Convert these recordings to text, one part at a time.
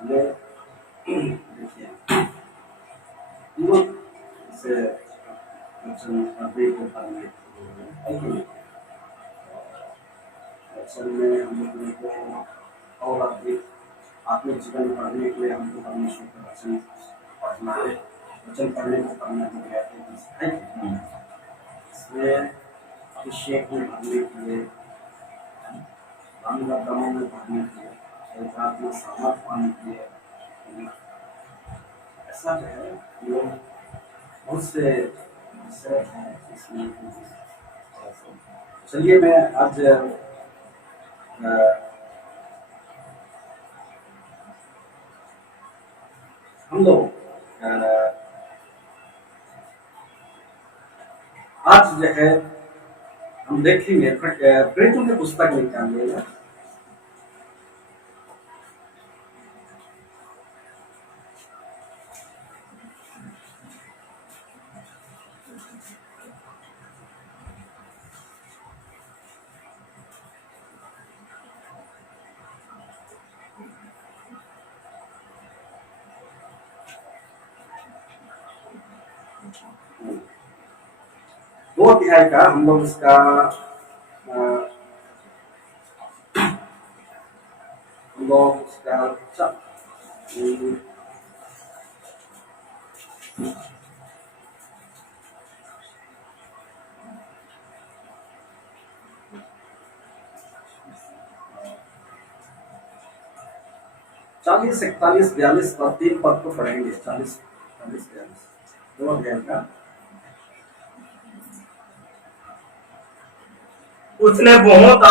ये देखिए हम लोग इसे वचन अभी को पढ़ने है कि नहीं? वचन में हम लोगों को और अधिक आत्मिक जीवन बढ़ने के लिए हमको परमेश्वर का वचन पढ़ना है। वचन पढ़ने को पढ़ना भी है इसमें अभिषेक में भरने के लिए, दमों में भरने के लिए, आत्मा सामर्थ पाने के लिए ऐसा जो है लोग बहुत से विषय हैं इसमें। चलिए मैं आज हम लोग आज जो है हम देखेंगे प्रेरितों की पुस्तक निकालिएगा। दो अध्याय का हम लोग इसका चालीस 41 42 और 3 पद को पढ़ेंगे। 40 41 42 दो अध्याय का। उसने बहुत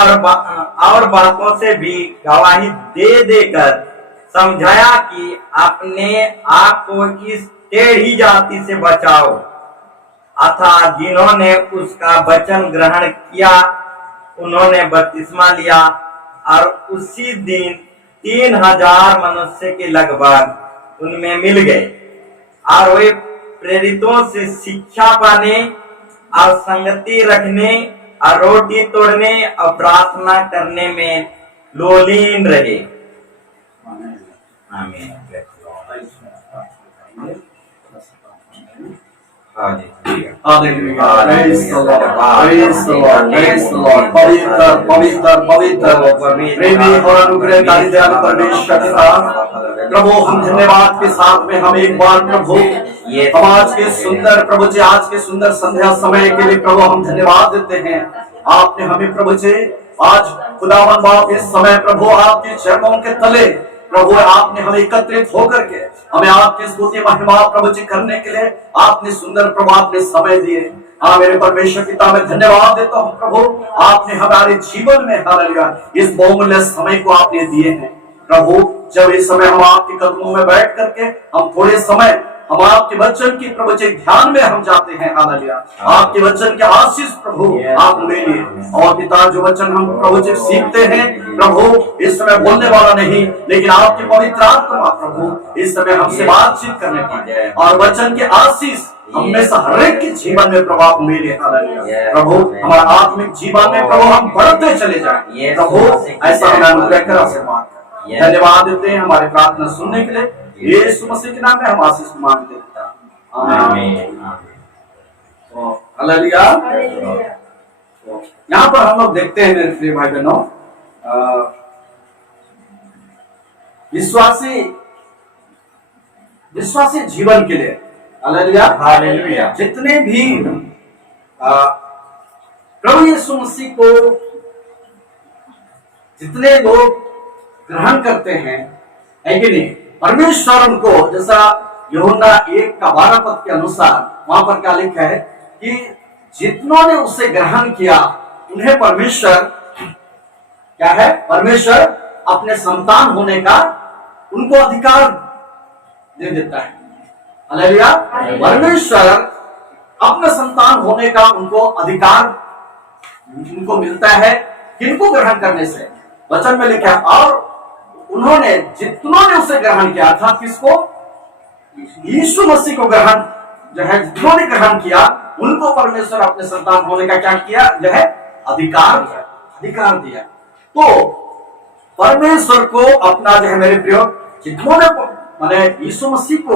और बातों से भी गवाही दे देकर समझाया कि अपने आप को इस टेढ़ी जाति से बचाओ। अर्थात जिन्होंने उसका वचन ग्रहण किया उन्होंने बपतिस्मा लिया और उसी दिन 3000 मनुष्य के लगभग उनमें मिल गए और वे प्रेरितों से शिक्षा पाने और संगति रखने और रोटी तोड़ने और प्रार्थना करने में लोलीन रहे। आमीन। प्रभु हम धन्यवाद के साथ में हम एक बार प्रभु आज के सुंदर प्रभु जी आज के सुंदर संध्या समय के लिए प्रभु हम धन्यवाद देते हैं। आपने हमें प्रभु जी आज खुदावन बाप इस समय प्रभु आपके चरणों के तले प्रभु आपने हमें एकत्रित होकर के हमें आपकी स्तुति महिमा प्रभु जी करने के लिए आपने सुंदर प्रभु आपने समय दिए। हाँ मेरे परमेश्वर पिता मैं धन्यवाद देता हूँ प्रभु आपने हमारे जीवन में हालेलुया इस बहुमूल्य समय को आपने दिए हैं प्रभु। जब इस समय हम आपके कदमों में बैठ करके हम थोड़े समय हम आपके वचन की प्रभु जी ध्यान में हम जाते हैं हालेलुया आपके वचन के आशीष प्रभु आप ले लिए और पिता जो वचन हम प्रभु जी सीखते हैं प्रभु इस समय बोलने वाला नहीं लेकिन आपके पवित्र आत्मा प्रभु इस समय हमसे बातचीत करने पाए और वचन के आशीष हमेशा हर एक के जीवन में प्रभाव मेरे हालेलुया प्रभु हमारा आत्मिक जीवन में प्रभु हम बढ़ते चले जाएं प्रभु ऐसा हमें अनुग्रह कर आशीर्वाद कर। धन्यवाद देते हैं हमारी प्रार्थना सुनने के लिए यीशु मसीह के नाम में हम आशीष मांगते हैं। आमीन। हालेलुया। यहाँ पर हम लोग देखते हैं मेरे प्रिय भाई बहनों विश्वासी जीवन के लिए हालेलुया हालेलुया जितने भी प्रभु यीशु मसीह को जितने लोग ग्रहण करते हैं है कि नहीं परमेश्वर उनको जैसा यूहन्ना 1:12 पद के अनुसार वहां पर क्या लिखा है कि जितनों ने उसे ग्रहण किया उन्हें परमेश्वर क्या है परमेश्वर अपने संतान होने का उनको अधिकार दे देता है। हालेलुया परमेश्वर अपने संतान होने का उनको अधिकार उनको मिलता है किनको ग्रहण करने से वचन में लिखा है और उन्होंने जितनों ने उसे ग्रहण किया था किसको यीशु मसीह को ग्रहण जो है जितनों ने ग्रहण किया उनको परमेश्वर अपने संतान होने का क्या किया जो है अधिकार दिया। तो परमेश्वर को अपना जो है मेरे प्रियो जिन्होंने माने यीशु मसीह को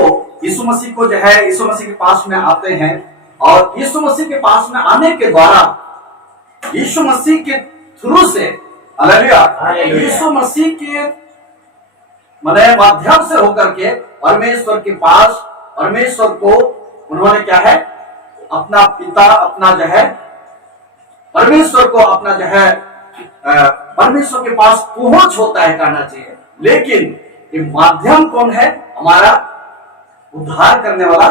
जो है यीशु मसीह के पास में आते हैं, और यीशु मसीह के पास में आने के द्वारा यीशु मसीह के थ्रू से, हालेलुया, यीशु मसीह के माने माध्यम से होकर के परमेश्वर के पास, परमेश्वर को उन्होंने क्या है, अपना पिता, अपना जो है परमेश्वर को अपना जो है परमेश्वर के पास पहुंच होता है कहना चाहिए। लेकिन ये माध्यम कौन है? हमारा उद्धार करने वाला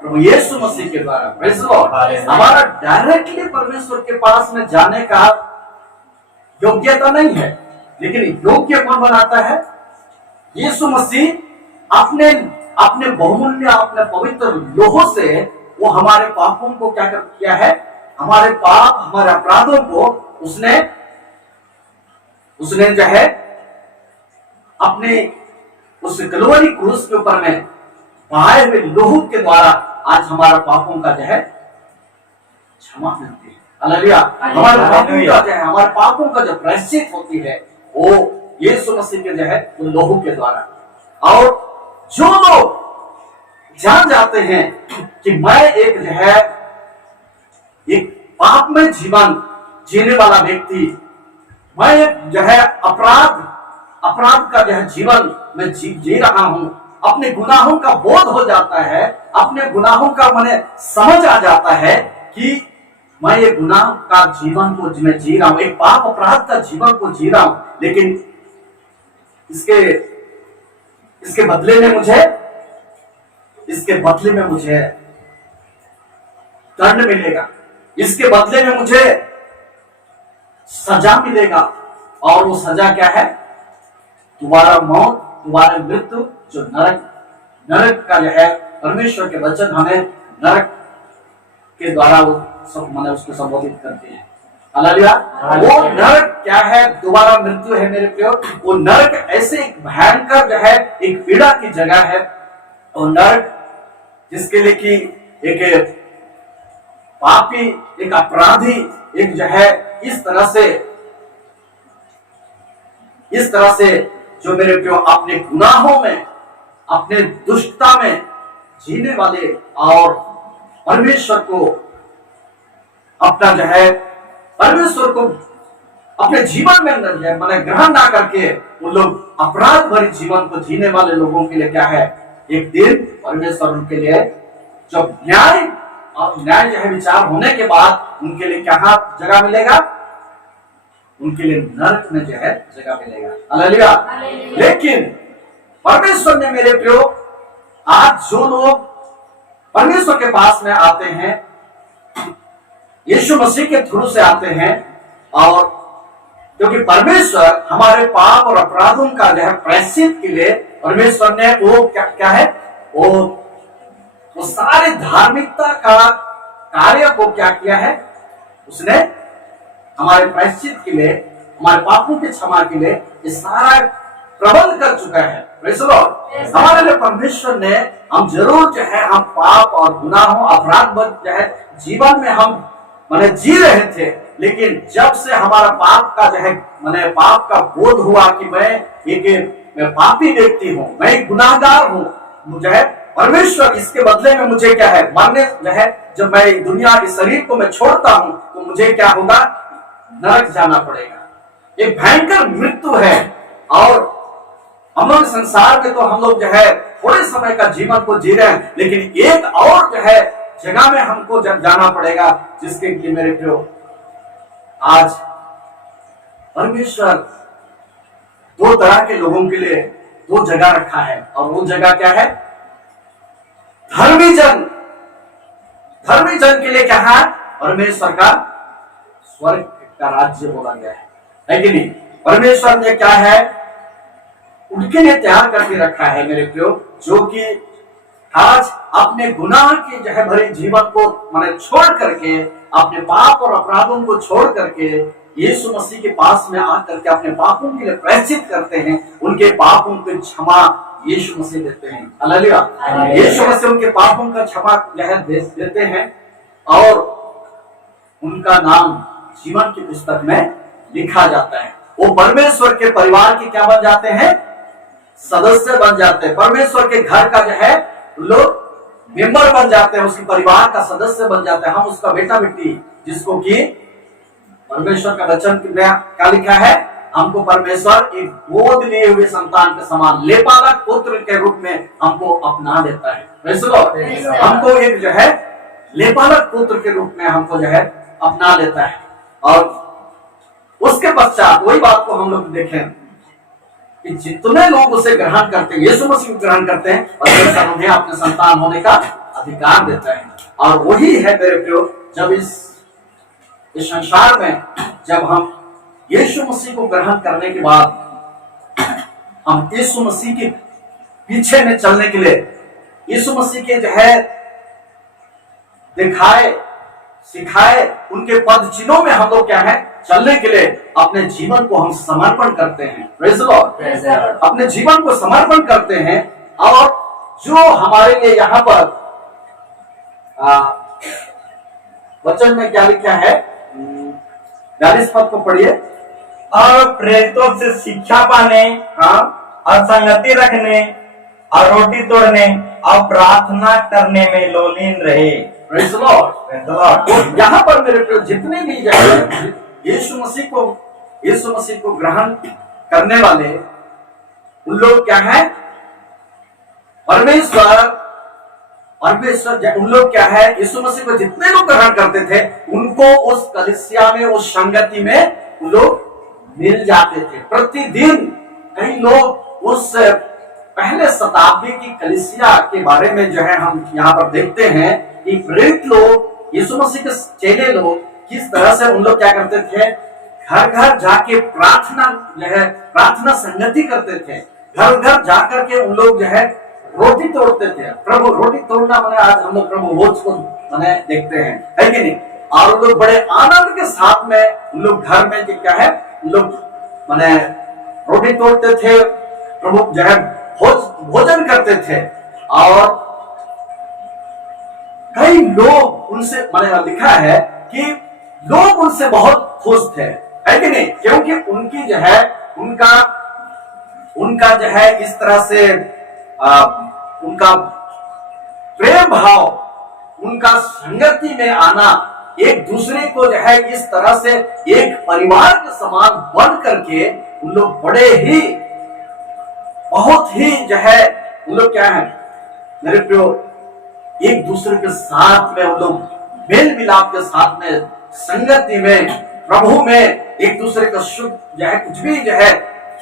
प्रभु यीशु मसीह के द्वारा। Praise the Lord. हमारा डायरेक्टली परमेश्वर के पास में जाने का योग्यता नहीं है, लेकिन योग्य कौन बनाता है? यीशु मसीह अपने अपने बहुमूल्य, अपने पवित्र लोहों से वो हमारे पापों को क्या किया है, हमारे पाप, हमारे अपराधों को उसने जो है अपने उस कलवरी क्रूस के ऊपर में बहाए हुए लोहू के द्वारा आज हमारा पापों का जो है क्षमा मिलती है। हालेलुया। हमारे पापों का जो है, हमारे पापों का जो प्रायश्चित होती है वो यीशु मसीह के जो है वो लोहू के द्वारा। और जो लोग जान जाते हैं कि मैं एक जो है एक पाप में जीवन जीने वाला व्यक्ति, मैं एक जो है अपराध का जो है जीवन में जी रहा हूं, अपने गुनाहों का बोध हो जाता है, अपने गुनाहों का मैंने समझ आ जाता है कि मैं ये गुनाह का जीवन को मैं जी रहा हूं, एक पाप अपराध का जीवन को जी रहा हूं, लेकिन इसके बदले में मुझे दंड मिलेगा, इसके बदले में मुझे सजा मिलेगा। और वो सजा क्या है? तुम्हारा मौत, तुम्हारा मृत्यु, जो नरक का जो है परमेश्वर के वचन हमें नरक के द्वारा वो सब मैंने उसको संबोधित करते हैं। हालेलुया। वो नरक क्या है? दोबारा मृत्यु है मेरे प्रियो। वो नरक ऐसे एक भयंकर जो है एक पीड़ा की जगह है, और नरक जिसके लिए कि एक पापी, एक अपराधी, एक जो है इस तरह से जो मेरे प्रियो अपने गुनाहों में, अपने दुष्टता में जीने वाले, और परमेश्वर को अपना जो है परमेश्वर को अपने जीवन में मैंने ग्रहण ना करके उन लोग अपराध भरी जीवन को जीने वाले लोगों के लिए क्या है, एक दिन परमेश्वर उनके लिए जब न्याय जो है विचार होने के बाद उनके लिए क्या जगह मिलेगा? उनके लिए नरक में जो है जगह मिलेगा। हालेलुया। लेकिन परमेश्वर ने मेरे प्रियो, आज जो लोग परमेश्वर के पास में आते हैं, यीशु मसीह के थ्रू से आते हैं, और क्योंकि परमेश्वर हमारे पाप और अपराधों का जो है प्रायश्चित के लिए परमेश्वर ने वो क्या है, वो सारे धार्मिकता का कार्य को क्या किया है, उसने हमारे प्रायश्चित के लिए, हमारे पापों की क्षमा के लिए ये सारा प्रबंध कर चुका है। Praise the Lord. हमारे लिए परमेश्वर ने, हम जरूर जो है हम पाप और गुनाहों, अपराध जो है जीवन में हम माने जी रहे थे, लेकिन जब से हमारा पाप का जो है माने पाप का बोध हुआ कि मैं पापी व्यक्ति हूँ, मैं एक गुनाहगार हूँ, मुझे परमेश्वर इसके बदले में मुझे क्या है, मरने जो है, जब मैं दुनिया के शरीर को मैं छोड़ता हूँ तो मुझे क्या होगा? नरक जाना पड़ेगा। एक भयंकर मृत्यु है। और हम लोग संसार में तो हम लोग जो है थोड़े समय का जीवन को जी रहे हैं, लेकिन एक और जो है जगह में हमको जाना पड़ेगा, जिसके लिए मेरे प्रियो आज परमेश्वर दो तरह के लोगों के लिए दो जगह रखा है। और वो जगह क्या है? धर्मी जन के लिए क्या है? परमेश्वर का स्वर्ग का राज्य बोला गया है कि नहीं? परमेश्वर ने क्या है उनके लिए तैयार करके रखा है मेरे प्रियो, जो कि आज अपने गुनाह के जो है भरे जीवन को माने छोड़ करके, अपने पाप और अपराधों को छोड़ करके यीशु मसीह के पास में आकर के अपने पापों के लिए प्रायश्चित करते हैं, उनके पापों की क्षमा यीशु मसीह देते हैं। हालेलुया। यीशु मसीह उनके पापों का क्षमा जो है देते हैं, और उनका नाम जीवन की पुस्तक में लिखा जाता है। वो परमेश्वर के परिवार के क्या बन जाते हैं? सदस्य बन जाते हैं, परमेश्वर के घर का जो है लोग मेंबर बन जाते हैं, उसके परिवार का सदस्य बन जाते हैं। हम उसका बेटा बेटी, जिसको कि परमेश्वर का वचन में क्या लिखा है, हमको परमेश्वर एक गोद लिए हुए संतान के समान लेपालक पुत्र के रूप में हमको अपना लेता है। Praise the Lord। हमको एक जो है लेपालक पुत्र के रूप में हमको जो है अपना लेता है। और उसके पश्चात वही बात को हम लोग देखें कि जितने लोग उसे ग्रहण करते हैं, यीशु मसीह को ग्रहण करते हैं, परमेश्वर उन्हें अपने संतान होने का अधिकार देता है। और वही है मेरे प्रियो, जब इस संसार में जब हम यीशु मसीह को ग्रहण करने के बाद हम यीशु मसीह के पीछे में चलने के लिए, यीशु मसीह के जो है दिखाए सिखाए उनके पद चिन्हों में हम लोग क्या है चलने के लिए अपने जीवन को हम समर्पण करते हैं। Praise the Lord। अपने जीवन को समर्पण करते हैं। और जो हमारे लिए यहाँ पर वचन में क्या लिखा है, 42 पद को पढ़िए। और प्रेरितों से शिक्षा पाने, और संगति रखने, और रोटी तोड़ने, और प्रार्थना करने में लोलीन रहे। Praise the Lord। और यहाँ पर मेरे प्रिय जितने भी यीशु मसीह को ग्रहण करने वाले उन लोग क्या है, परमेश्वर उन लोग क्या है, यीशु मसीह को जितने लोग ग्रहण करते थे उनको उस कलीसिया में, उस संगति में उन लोग मिल जाते थे। प्रतिदिन कई लोग उस पहले शताब्दी की कलीसिया के बारे में जो है हम यहाँ पर देखते हैं कि प्रेरित लोग, यीशु मसीह के चेले लोग किस तरह से उन लोग क्या करते थे, घर घर जाके प्रार्थना संगति करते थे। घर घर जाकर के उन लोग जो है रोटी तोड़ते थे। प्रभु रोटी तोड़ना माने आज हम लोग प्रभु भोज को माने देखते हैं, है कि नहीं। और उन लोग बड़े आनंद के साथ में उन लोग घर में क्या है, उन लोग माने रोटी तोड़ते थे, प्रभु जो है भोजन करते थे। और कई लोग उनसे मैंने लिखा है कि लोग उनसे बहुत खुश थे, है कि नहीं, क्योंकि उनकी जो है उनका जो है इस तरह से उनका प्रेम भाव, उनका संगति में आना, एक दूसरे को जो है इस तरह से एक परिवार के समान बन करके उन लोग बड़े ही बहुत ही जो है उन लोग क्या है मेरे प्रियो एक दूसरे के साथ में उन लोग मेल मिलाप के साथ में संगति में प्रभु में एक दूसरे का सुख जो है कुछ भी जो है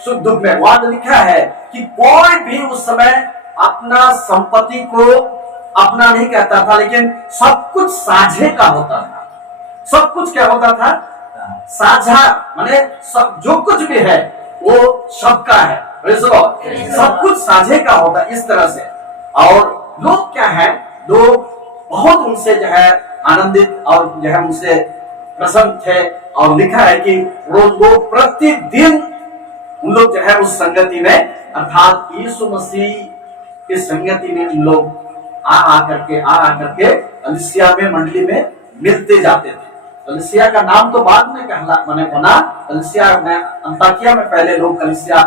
सुख दुख में। वहां लिखा है कि कोई भी उस समय अपना संपत्ति को अपना नहीं कहता था, लेकिन सब कुछ साझे का होता था। सब कुछ क्या होता था, साझा, माने सब जो कुछ भी है वो सबका है। सब कुछ साझे का होता है इस तरह से। और लोग क्या है, लोग बहुत उनसे जो है आनंदित और जो है उनसे प्रसन्न थे। और लिखा है कि लोग प्रतिदिन उन लोग जो है उस संगति में, अर्थात यीशु मसीह की संगति में उन लोग आ करके कलीसिया में, मंडली में मिलते जाते थे। कलीसिया का नाम तो बाद में बना, कलीसिया में अंताकिया में पहले लोग कलीसिया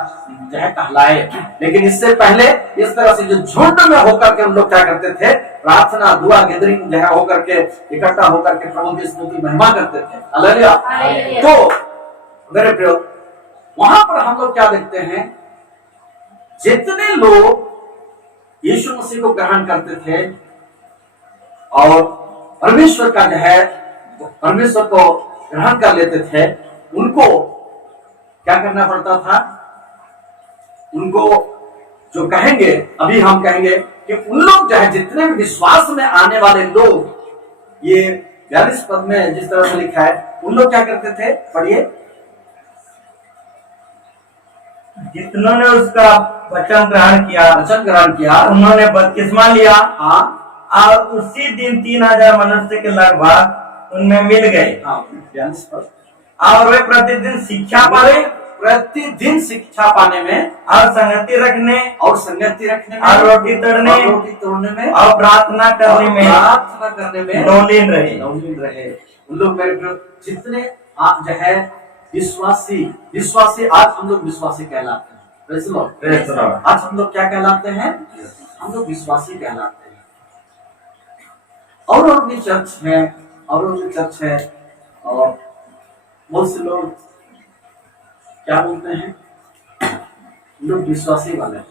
जो है कहलाए, लेकिन इससे पहले इस तरह से जो झुंड में होकर के उन लोग क्या करते थे, प्रार्थना दुआ गैदरिंग जो है होकर के इकट्ठा होकर के प्रभु की स्तुति महिमा करते थे। हालेलुया। तो मेरे प्रियो वहां पर हम लोग क्या देखते हैं, जितने लोग यीशु मसीह को ग्रहण करते थे और परमेश्वर का जो है परमेश्वर को ग्रहण कर लेते थे, उनको क्या करना पड़ता था, उनको जो कहेंगे, अभी हम कहेंगे कि उन लोग जो है जितने भी विश्वास में आने वाले लोग, ये 42 पद में जिस तरह से लिखा है, उन लोग क्या करते थे, पढ़िए। जितनों ने उसका वचन ग्रहण किया उन्होंने बपतिस्मा लिया। हाँ। और उसी दिन 3000 मनुष्य के लगभग उनमें मिल गए। और वे प्रतिदिन शिक्षा पाने में और संगति रखने में और रोटी तोड़ने में और प्रार्थना करने में लोलीन रहे। उन लोग मेरे जितने आप जो है विश्वासी आज हम लोग विश्वासी कहलाते हैं, Praise the Lord. Praise the Lord. आज हम लोग क्या कहलाते हैं? हम लोग विश्वासी कहलाते हैं। और भी चर्च है, और भी चर्च है, और बहुत से लोग क्या बोलते हैं? लोग विश्वासी वाले हैं,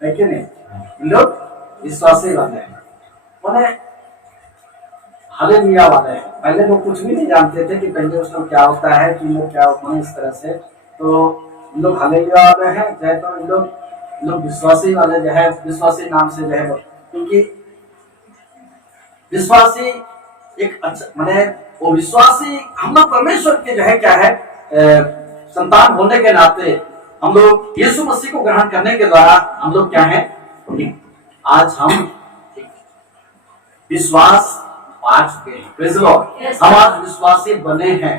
है कि नहीं? लोग विश्वासी वाले हैं, माने हालेलुया वाले हैं। पहले लोग कुछ भी नहीं जानते थे कि पहले उसमें क्या होता है, कि लोग क्या होता है, इस तरह से। तो लोग हालेलुया वाले हैं, चाहे तो लोग विश्वासी वाले जो है, विश्वासी नाम से जो है, क्योंकि विश्वासी एक अच्छा माने वो विश्वासी, हम लोग परमेश्वर के जो है क्या है, संतान होने के नाते हम लोग यीशु मसीह को ग्रहण करने के द्वारा हम लोग क्या है, आज हम विश्वास पा चुके हैं। Praise the Lord. हम आज विश्वासी बने हैं,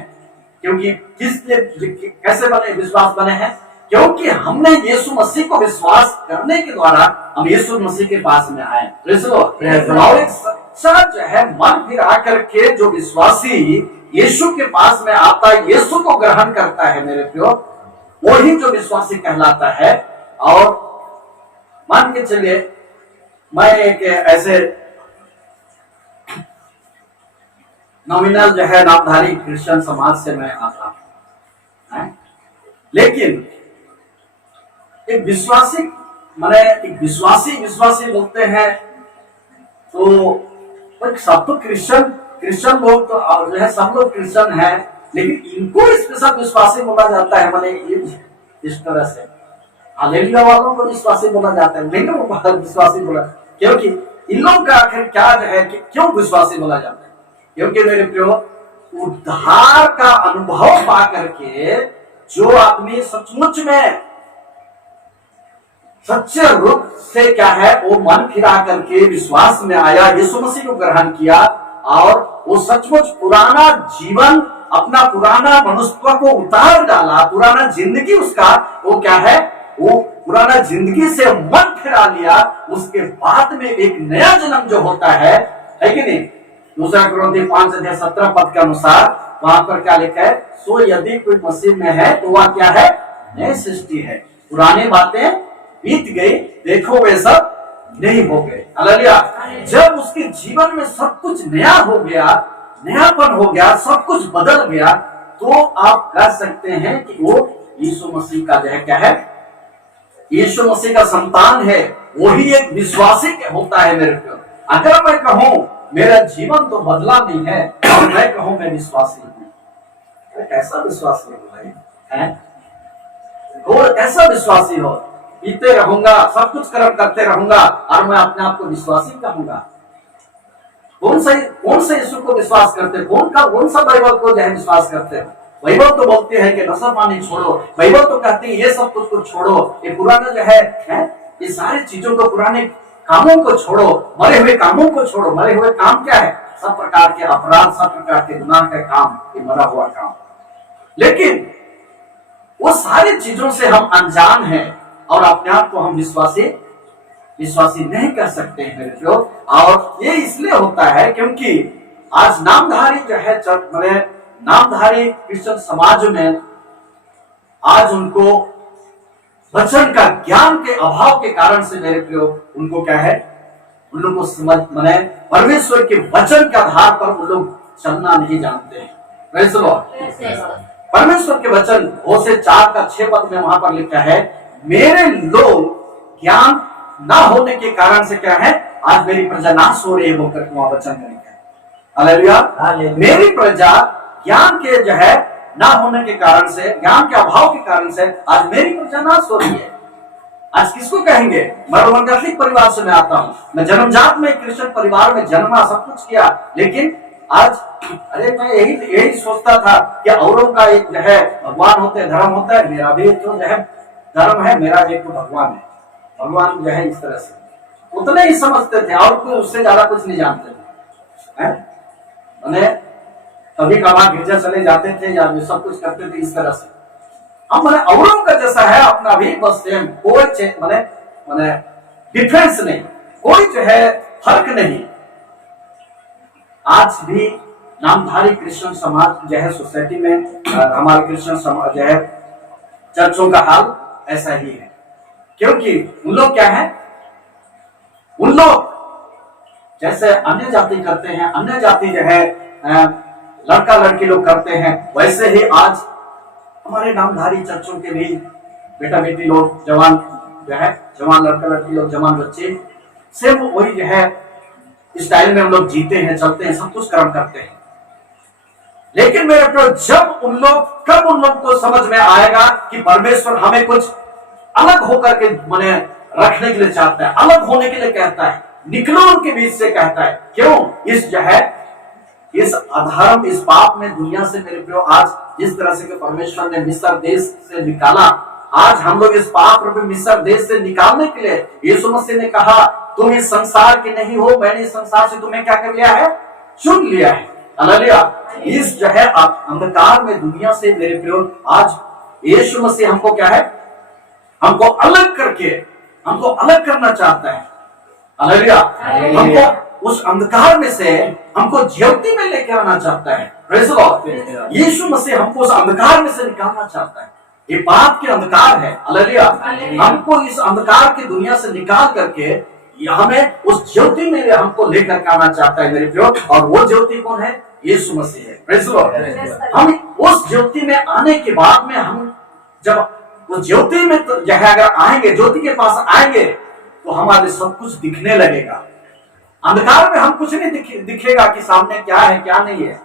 क्योंकि कैसे बने? विश्वास बने हैं क्योंकि हमने यीशु मसीह को विश्वास करने के द्वारा हम यीशु मसीह के पास में आए। Praise the Lord. और एक सच्चा जो है मन फिर आकर के जो विश्वासी यीशु के पास में आता है, यीशु को ग्रहण करता है, मेरे प्रियो, वही जो विश्वासी कहलाता है। और मान के चलिए मैं एक ऐसे नॉमिनल जो है नामधारी क्रिश्चियन समाज से मैं आता हूं, लेकिन एक विश्वासी माने एक विश्वासी बोलते हैं तो सब तो क्रिश्चियन लोग तो जो है, सब लोग क्रिश्चियन है, लेकिन इनको स्पेशल विश्वासी बोला जाता है। माने इस तरह से हालेलुया वालों को विश्वासी बोला जाता है, नहीं तो विश्वासी बोला, क्योंकि इन लोगों का आखिर क्या जो है कि क्यों विश्वासी बोला जाता है? क्योंकि मेरे प्रियो, उद्धार का अनुभव पा करके जो आदमी सचमुच में सच्चे रूप से क्या है, वो मन फिरा करके विश्वास में आया, यीशु मसीह को ग्रहण किया, और वो सचमुच पुराना जीवन, अपना पुराना मनुष्य को उतार डाला, पुराना जिंदगी उसका वो क्या है, वो पुराना जिंदगी से मन फिरा लिया, उसके बाद में एक नया जन्म जो होता है कि नहीं? दूसरा कुरिन्थी 5:17 के अनुसार वहां पर क्या लिखा है? सो यदि कोई मसीह में है तो वह क्या है? नई सृष्टि है, पुरानी बातें बीत गई, देखो वे सब नहीं हो गए। हालेलुया। जब उसके जीवन में सब कुछ नया हो गया, नयापन हो गया, सब कुछ बदल गया, तो आप कह सकते हैं कि वो यीशु मसीह का जो है क्या है, यीशु मसीह का संतान है, वही एक विश्वासी होता है। मेरे को अगर मैं कहूं मेरा जीवन तो बदला नहीं है, और मैं कहूं मैं विश्वासी हूं, कैसा विश्वासी हो भाई है? और कैसा विश्वासी हो? पीते रहूंगा, सब कुछ कर्म करते रहूंगा, और मैं अपने आप को विश्वासी कहूंगा? कौन सा यीशु को विश्वास करते? कौन सा बाइबल को जो है विश्वास करते हैं? बाइबल तो बोलते हैं कि नशा पानी छोड़ो, बाइबल तो कहती है ये सब कुछ को छोड़ो, ये पुराना जो है ये सारी चीजों को, पुराने कामों को छोड़ो, मरे हुए कामों को छोड़ो। मरे हुए काम क्या है? सब प्रकार के अपराध, सब प्रकार के गुनाह का काम, ये मरा हुआ काम। लेकिन वो सारी चीजों से हम अनजान हैं, और अपने आप को हम विश्वासी नहीं कर सकते हैं मेरे प्रियो। और ये इसलिए होता है क्योंकि आज नामधारी जो है चर्च में, नामधारी क्रिश्चियन समाज में आज उनको वचन का ज्ञान के अभाव के कारण से मेरे प्रियो, उनको क्या है, उन लोगों को समझ माने परमेश्वर के वचन के आधार पर उन लोग चलना नहीं जानते हैं। Praise the Lord. परमेश्वर के वचन होशे 4:6 में वहां पर लिखा है, मेरे लोग ज्ञान ना होने के कारण से क्या है, आज मेरी प्रजा नाश हो रही है, होकर वहां वचन में लिखा है। हालेलुया। मेरी प्रजा ज्ञान के जो है ना होने के कारण से, ज्ञान के अभाव के कारण से आज मेरी प्रजा नाश हो रही है। आज किसको कहेंगे? मैं रोमन कैथोलिक परिवार से मैं आता हूं, मैं जन्मजात में क्रिश्चियन परिवार में जन्मा, सब कुछ किया, लेकिन आज अरे मैं यही सोचता था कि औरों का एक जो है भगवान होते हैं, धर्म होता है, मेरा भी एक जो है धर्म है, मेरा एक तो भगवान है। भगवान जो है इस तरह से उतने ही समझते थे, और कोई उससे ज्यादा कुछ नहीं जानते थे। मैंने कभी कभार गिरजा चले जाते थे या सब कुछ करते थे इस तरह से। हम मैंने औरों का जैसा है अपना भी बस सेम, कोई मैंने डिफरेंस नहीं, कोई जो है फर्क नहीं। आज भी नामधारी क्रिश्चियन समाज जो है सोसाइटी में, हमारे क्रिश्चियन समाज जो है चर्चों का हाल ऐसा ही है, क्योंकि उन लोग क्या है, उन लोग जैसे अन्य जाति करते हैं, अन्य जाति जो है लड़का लड़की लोग करते हैं, वैसे ही आज हमारे नामधारी चर्चों के भी बेटा बेटी लोग, जवान जो है, जवान लड़का लड़की लोग, जवान बच्चे, सिर्फ वही जो है स्टाइल में हम लोग जीते हैं, चलते हैं, सब कुछ कर्म करते हैं। लेकिन मेरे प्रियो, कब उन लोग को समझ में आएगा कि परमेश्वर हमें कुछ अलग होकर के माने रखने के लिए चाहता है, अलग होने के लिए कहता है, निकलो उनके बीच से कहता है। क्यों? इस जो है इस अधर्म, इस पाप में दुनिया से मेरे प्रियो, आज जिस तरह से कि परमेश्वर ने मिस्र देश से निकाला, आज हम लोग इस पाप रूपी मिस्र देश से निकालने के लिए यीशु मसीह ने कहा, तुम इस संसार के नहीं हो, मैंने इस संसार से तुम्हें क्या कर लिया है, चुन लिया है। हालेलुया। इस जो है अंधकार में दुनिया से मेरे प्रियो, आज यीशु मसीह हमको क्या है, हमको अलग करना चाहता है। हालेलुया। हमको उस अंधकार में से हमको ज्योति में लेके आना चाहता है। Praise Lord. यीशु मसीह हमको उस अंधकार में से निकालना चाहता है। ये पाप के अंधकार है। हालेलुया। हमको इस अंधकार की दुनिया से निकाल करके हमें उस ज्योति में हमको लेकर के आना चाहता है मेरे प्रियो। और वो ज्योति कौन है? यीशु मसीह है। Praise Lord. हम उस ज्योति में आने के बाद में हम जब वो ज्योति में जो है अगर आएंगे, ज्योति के पास आएंगे, तो हमारे सब कुछ दिखने लगेगा। अंधकार में हम कुछ नहीं दिखेगा कि सामने क्या है क्या नहीं है,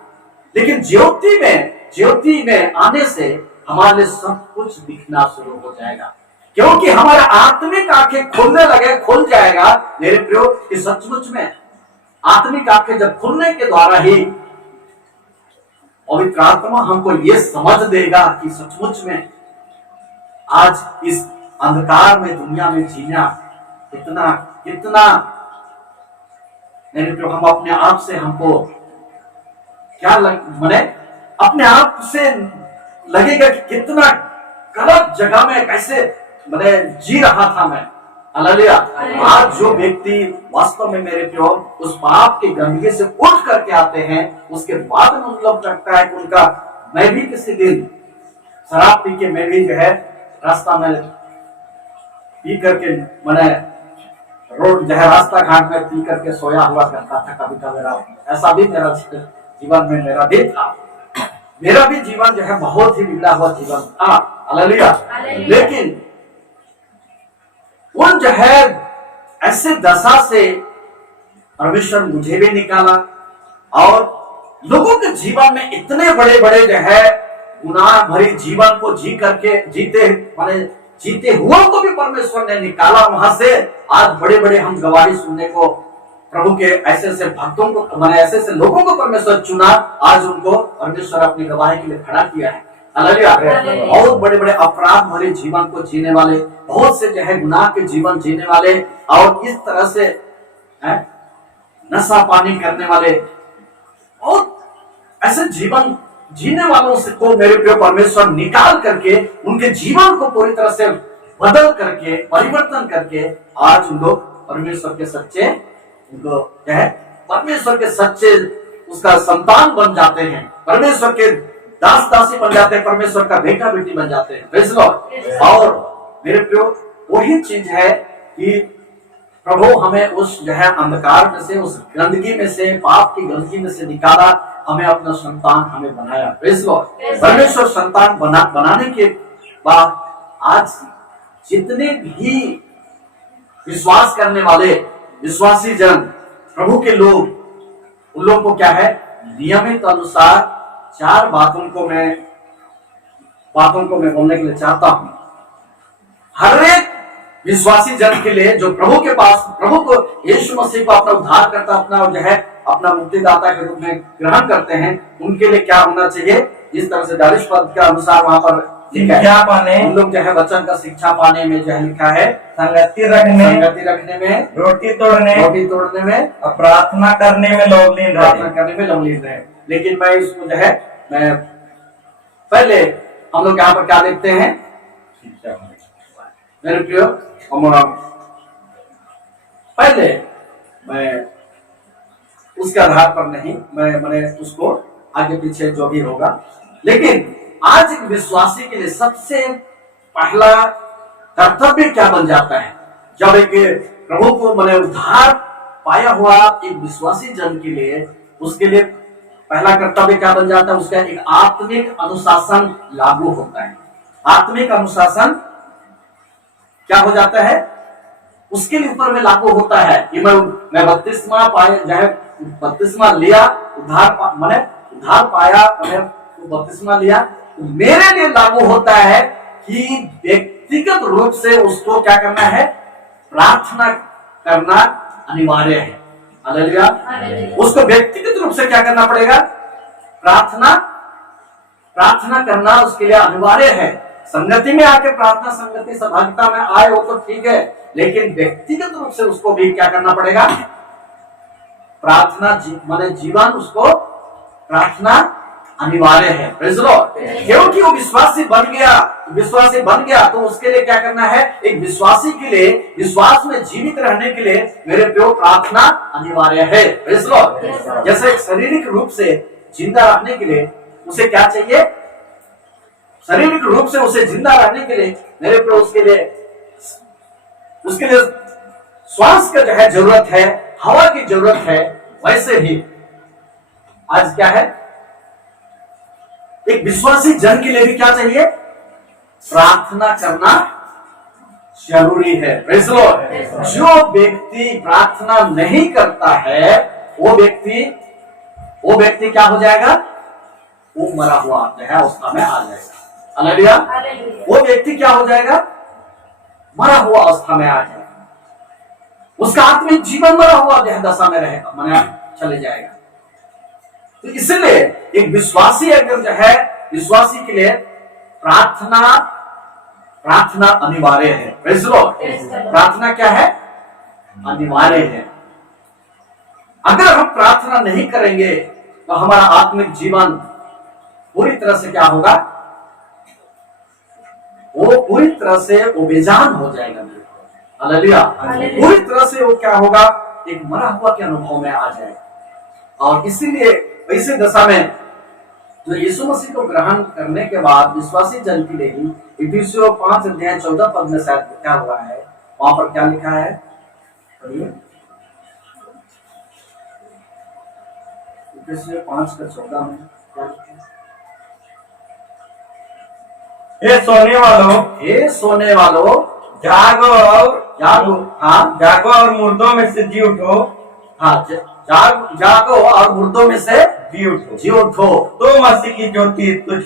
लेकिन ज्योति में आने से हमारे सब कुछ दिखना शुरू हो जाएगा, क्योंकि हमारा आत्मिक आंखें खुल जाएगा मेरे प्रियो। कि सचमुच में आत्मिक आंखें जब खुलने के द्वारा ही पवित्र आत्मा हमको ये समझ देगा कि सचमुच में आज इस अंधकार में दुनिया में जीना कितना मेरे प्रियो, हम अपने आप से हमको क्या माने अपने आप से लगेगा कि कितना गलत जगह में कैसे मैंने जी रहा था मैं। हालेलुया। आज जो व्यक्ति वास्तव में मेरे प्रियो उस पाप की गंदगी से उठ करके आते हैं, उसके बाद में उन लोग लगता है कि उनका, मैं भी किसी दिन शराब पी के मैं भी जो है रास्ता में पी करके मैंने रोड जो है रास्ता घाट में पी करके सोया हुआ करता था कभी कभी। ऐसा भी मेरा जीवन में मेरा भी था। मेरा भी जीवन जो है बहुत ही बिगड़ा हुआ जीवन था। हालेलुया। लेकिन उन जो है ऐसे दशा से परमेश्वर मुझे भी निकाला, और लोगों के जीवन में इतने बड़े बड़े जो है गुनाह भरी जीवन को जीते हुआ को भी परमेश्वर ने निकाला वहां से। आज बड़े बड़े हम गवाही सुनने को, प्रभु के ऐसे भक्तों को, मैंने ऐसे लोगों को परमेश्वर चुना, आज उनको परमेश्वर अपनी गवाही के लिए खड़ा किया है। हालेलुया। बहुत बड़े बड़े अपराध भरे जीवन को जीने वाले, बहुत से जो है गुनाह के जीवन जीने वाले, और इस तरह से नशा पानी करने वाले, बहुत ऐसे जीवन जीने वालों से को मेरे प्रिय परमेश्वर निकाल करके उनके जीवन को पूरी तरह से बदल करके, परिवर्तन करके आज उन लोग परमेश्वर के सच्चे, उनको क्या है, परमेश्वर के सच्चे उसका संतान बन जाते हैं, परमेश्वर के दास दासी बन जाते हैं, परमेश्वर का बेटा बेटी बन जाते हैं। Praise Lord. और मेरे प्रियो वही चीज है कि प्रभु हमें उस जो है अंधकार में से, उस गंदगी में से, पाप की गंदगी में से निकाला, हमें अपना संतान हमें बनाया। Praise Lord. परमेश्वर संतान बनाने के बाद आज जितने भी विश्वास करने वाले विश्वासी जन, प्रभु के लोग, उन लोगों को क्या है, नियमित अनुसार 4 बातों को मैं बोलने के लिए चाहता हूं। हर एक विश्वासी जन के लिए जो प्रभु के पास, प्रभु को, यीशु मसीह को अपना उद्धार करता, अपना जो है अपना मुक्तिदाता के रूप में ग्रहण करते हैं, उनके लिए क्या होना चाहिए? इस तरह से 40 पद के अनुसार वहां पर शिक्षा पाने, उन लोग जो है वचन का शिक्षा पाने में जो है लिखा है, संगति रखने में, रोटी तोड़ने में, प्रार्थना करने में लवलीन रहे। लेकिन मैं इसको जो है मैं पहले हम लोग यहाँ पर क्या देखते हैं मेरे प्रियो, पहले मैं उसके आधार पर नहीं, मैंने उसको आगे पीछे जो भी होगा, लेकिन आज एक विश्वासी के लिए सबसे पहला कर्तव्य क्या बन जाता है। जब एक प्रभु को मैंने उद्धार पाया हुआ एक विश्वासी जन के लिए, उसके लिए पहला कर्तव्य क्या बन जाता है, उसका एक आत्मिक अनुशासन लागू होता है। आत्मिक अनुशासन क्या हो जाता है, उसके लिए ऊपर में लागू होता है कि मैं बपतिस्मा पाया, चाहे बपतिस्मा लिया, मैंने उद्धार पाया, मैंने बपतिस्मा लिया, तो मेरे लिए लागू होता है कि व्यक्तिगत रूप से उसको क्या करना है, प्रार्थना करना अनिवार्य है। हालेलुया। उसको व्यक्तिगत रूप से क्या करना पड़ेगा, प्रार्थना करना उसके लिए अनिवार्य है। संगति में आके प्रार्थना, संगति सहभागिता में आए हो तो ठीक है, लेकिन व्यक्तिगत रूप से उसको भी क्या करना पड़ेगा, प्रार्थना माने जीवन, उसको प्रार्थना अनिवार्य है। Praise the Lord. क्योंकि वो विश्वासी बन गया तो उसके लिए क्या करना है, एक विश्वासी के लिए विश्वास में जीवित रहने के लिए मेरे प्रियो प्रार्थना अनिवार्य है। Praise the Lord. जैसे एक शारीरिक रूप से जिंदा रहने के लिए उसे क्या चाहिए, शारीरिक रूप से उसे जिंदा रहने के लिए मेरे प्रियो उसके लिए श्वास का जो है जरूरत है, हवा की जरूरत है, वैसे ही आज क्या है, एक विश्वासी जन के लिए भी क्या चाहिए, प्रार्थना करना जरूरी है। Praise the Lord. जो व्यक्ति प्रार्थना नहीं करता है वो व्यक्ति क्या हो जाएगा, वो मरा हुआ है अवस्था में आ जाएगा। हालेलुया। वो व्यक्ति क्या हो जाएगा, मरा हुआ अवस्था में आ जाएगा, उसका आत्मिक जीवन मरा हुआ दशा में रहेगा, मना चले जाएगा। तो इसलिए एक विश्वासी अगर जो है, विश्वासी के लिए प्रार्थना अनिवार्य है। Praise the Lord. प्रार्थना क्या है, अनिवार्य है। अगर हम प्रार्थना नहीं करेंगे तो हमारा आत्मिक जीवन पूरी तरह से क्या होगा, वो पूरी तरह से वो बेजान हो जाएगा। हालेलुया। पूरी तरह से वो क्या होगा, एक मरा हुआ के अनुभव में आ जाएगा। और इसीलिए ऐसे दशा में जो यीशु मसीह को ग्रहण करने के बाद विश्वासी जन के लिए ही इफिसियों 5:14 में शायद क्या हुआ है, वहां पर क्या लिखा है, पढ़िए। इफिसियों 5:14 में क्या लिखा है, हे सोने वालों जागो और मुर्दों में से जी उठो। हाँ, जागो और मुर्दों में से जी उठो। तो मसीह की ज्योति तुझ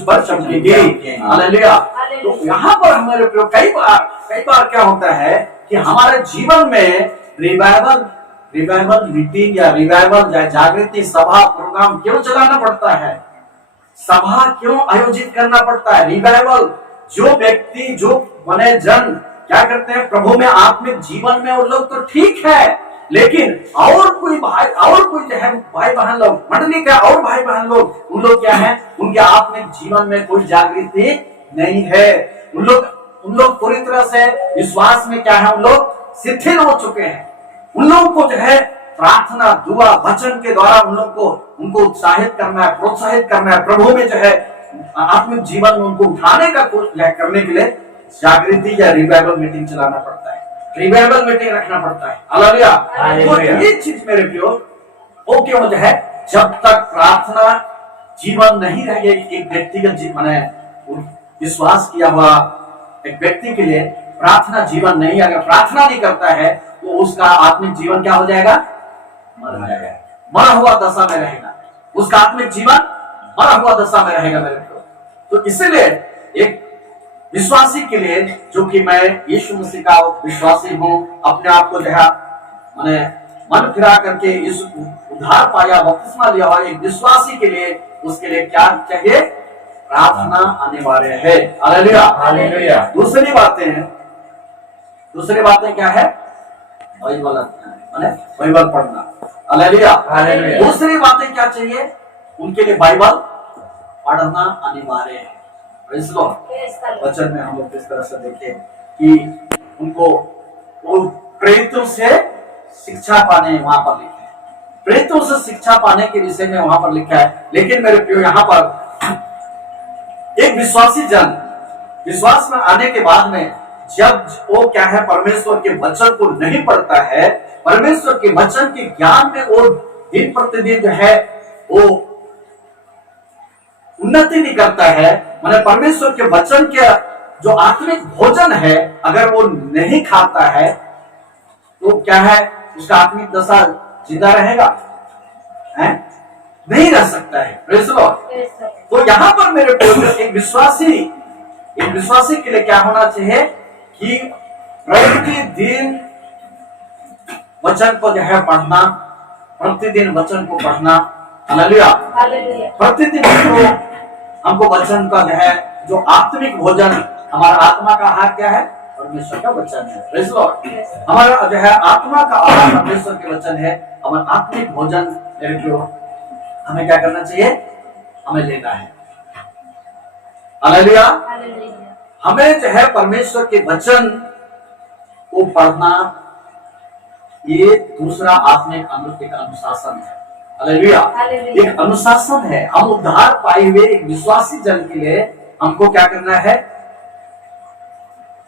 पर चमकेगी। हालेलुया। तो यहाँ पर हमारे कई बार क्या होता है कि हमारे जीवन में रिवाइवल मीटिंग या रिवाइवल जागृति सभा प्रोग्राम क्यों चलाना पड़ता है, सभा क्यों आयोजित करना पड़ता है। रिवाइवल जो व्यक्ति, जो बने जन क्या करते हैं, प्रभु में आत्मिक जीवन में, उन लोग तो ठीक है, लेकिन और कोई जो है भाई बहन लोग, मंडली का और भाई बहन लोग, उन लोग क्या है, उनके आत्मिक जीवन में कोई जागृति नहीं है। उन लोग पूरी तरह से विश्वास में क्या है, उन लोग शिथिल हो चुके हैं। उन लोगों को जो है प्रार्थना, दुआ, वचन के द्वारा उनको उत्साहित करना है, प्रोत्साहित करना है, प्रभु में जो है आत्मिक जीवन में उनको उठाने का करने के लिए जागृति या रिवाइवल मीटिंग चलाना पड़ता है, रिवाइवल मीटिंग रखना पड़ता है। हालेलुया। तो ये चीज मेरे प्रियो वो क्यों जो है, जब तक प्रार्थना जीवन नहीं रहेगी, एक व्यक्तिगत जीवन है, विश्वास किया हुआ एक व्यक्ति के लिए प्रार्थना जीवन नहीं, अगर प्रार्थना नहीं करता है तो उसका आत्मिक जीवन क्या हो जाएगा, मर जाएगा, मरा हुआ दशा में रहेगा, उसका आत्मिक जीवन मरा हुआ दशा में रहेगा मेरे प्रियो। तो इसीलिए एक विश्वासी के लिए, जो कि मैं यीशु मसीह का विश्वासी हूँ, अपने आप को जो है मैंने मन फिरा करके इस उद्धार पाया, बपतिस्मा लिया हुआ एक विश्वासी के लिए, उसके लिए क्या चाहिए, प्रार्थना अनिवार्य है। हालेलुया। हालेलुया। दूसरी बातें क्या है, बाइबल पढ़ना। हालेलुया। हालेलुया। दूसरी बातें क्या चाहिए, उनके लिए बाइबल पढ़ना अनिवार्य है। वचन में हम लोग किस तरह से देखें कि उनको वो प्रेरितों से शिक्षा पाने वहां पर लिखा है, प्रेरितों से शिक्षा पाने के विषय में वहां पर लिखा है। लेकिन मेरे प्रियो यहाँ पर एक विश्वासी जन विश्वास में आने के बाद में जब वो क्या है परमेश्वर के वचन को नहीं पढ़ता है, परमेश्वर के वचन के ज्ञान में वो दिन प्रतिदिन जो है वो उन्नति नहीं करता है, माने परमेश्वर के वचन के जो आत्मिक भोजन है अगर वो नहीं खाता है तो क्या है उसका आत्मिक दशा जिंदा रहेगा है? नहीं रह सकता है। Praise the Lord. तो यहाँ पर मेरे एक विश्वासी के लिए क्या होना चाहिए कि प्रतिदिन वचन को जो है पढ़ना, प्रतिदिन वचन को पढ़ना। हालेलुया। प्रतिदिन हमको वचन का जो है जो आत्मिक भोजन, हमारा आत्मा का आहार क्या है? परमेश्वर का वचन है। Praise the Lord. हमारा जो है आत्मा का आहार परमेश्वर के वचन है। हमारा आत्मिक भोजन मेरे प्रियो हमें क्या करना चाहिए? हमें लेना है। हालेलुया। हमें जो है परमेश्वर के वचन को पढ़ना, ये दूसरा आत्मिक एक अनुशासन है। हालेलुया। एक अनुशासन है। हम उद्धार पाए हुए एक विश्वासी जन के लिए हमको क्या करना है?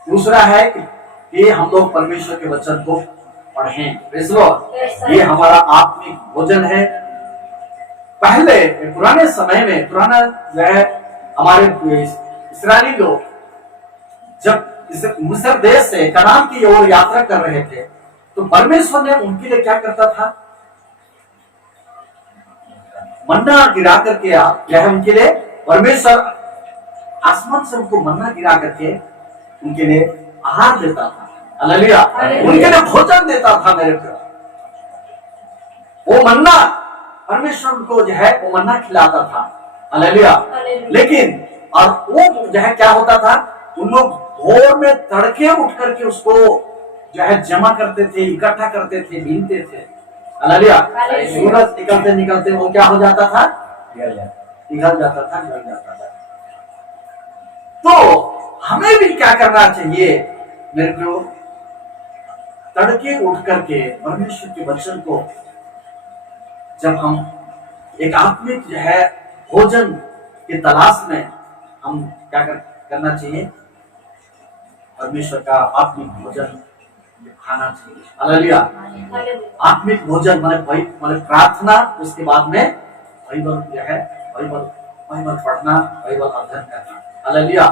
दूसरा है कि हम लोग परमेश्वर के वचन को पढ़ें। Praise the Lord. ये हमारा आत्मिक भोजन है। पहले पुराने समय में पुराना जो है हमारे इस्राएली लोग जब इस मिस्र देश से कनान की ओर यात्रा कर रहे थे तो परमेश्वर ने उनके लिए क्या करता था? मन्ना गिरा करके यह उनके लिए परमेश्वर आसमान से उनको मन्ना गिरा करके उनके लिए आहार देता था। हालेलुया। उनके लिए भोजन देता था मेरे प्रिय। वो मन्ना परमेश्वर को जो है वो मन्ना खिलाता था। हालेलुया। लेकिन और वो जो है क्या होता था? उन लोग भोर में तड़के उठ करके उसको जो है जमा करते थे, इकट्ठा करते थे, बीनते थे। हालेलुया। सूरज निकलते निकलते वो क्या हो जाता था? पिघल जाता था, जल जाता था। तो हमें भी क्या करना चाहिए मेरे को? तड़के उठ करके परमेश्वर के वचन को जब हम एक आत्मिक जो है भोजन की तलाश में हम क्या करना चाहिए? परमेश्वर का आत्मिक भोजन खाना चाहिए। हालेलुया। आत्मिक भोजन माने प्रार्थना, उसके बाद में बाइबल जो है बाइबल पढ़ना, बाइबल अध्ययन करना। हालेलुया।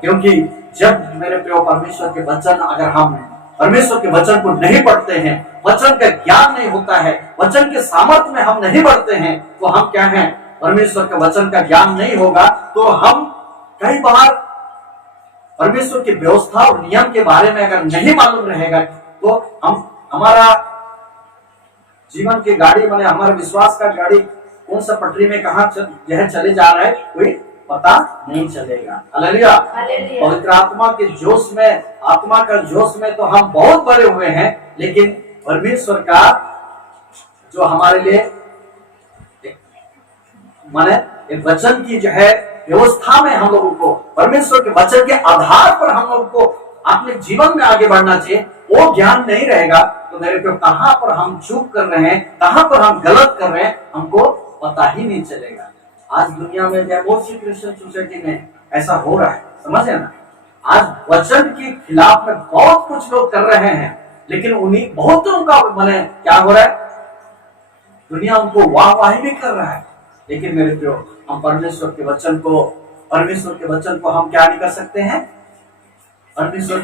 क्योंकि जब मेरे प्रिय परमेश्वर के वचन अगर हम परमेश्वर के वचन को नहीं पढ़ते हैं, वचन का ज्ञान नहीं होता है, वचन के सामर्थ्य में हम नहीं बढ़ते हैं, तो हम क्या हैं? परमेश्वर के वचन का ज्ञान नहीं होगा तो हम कई बार परमेश्वर की व्यवस्था और नियम के बारे में अगर नहीं मालूम रहेगा तो हम हमारा जीवन की गाड़ी माने हमारे विश्वास का गाड़ी कौन सा पटरी में कहाँ यह चले जा रहा है कोई पता नहीं चलेगा। हालेलुया। पवित्र आत्मा के जोश में, आत्मा का जोश में तो हम बहुत बड़े हुए हैं, लेकिन परमेश्वर का जो हमारे लिए माने एक वचन की जो है व्यवस्था में हम लोगों को परमेश्वर के वचन के आधार पर हम लोगों को अपने जीवन में आगे बढ़ना चाहिए, वो ज्ञान नहीं रहेगा तो मेरे को कहां पर हम चूक कर रहे हैं, कहां पर हम गलत कर रहे हैं, हमको पता ही नहीं चलेगा। आज दुनिया में बहुत सी क्रिश्चियन सोसाइटी में ऐसा हो रहा है, समझे ना? आज वचन के खिलाफ में बहुत कुछ लोग कर रहे हैं, लेकिन उन्हीं बहुतों का माने क्या हो रहा है? दुनिया उनको वाहवाही भी कर रहा है, लेकिन मेरे प्रियो हम परमेश्वर के वचन को हम क्या नहीं कर सकते हैं? परमेश्वर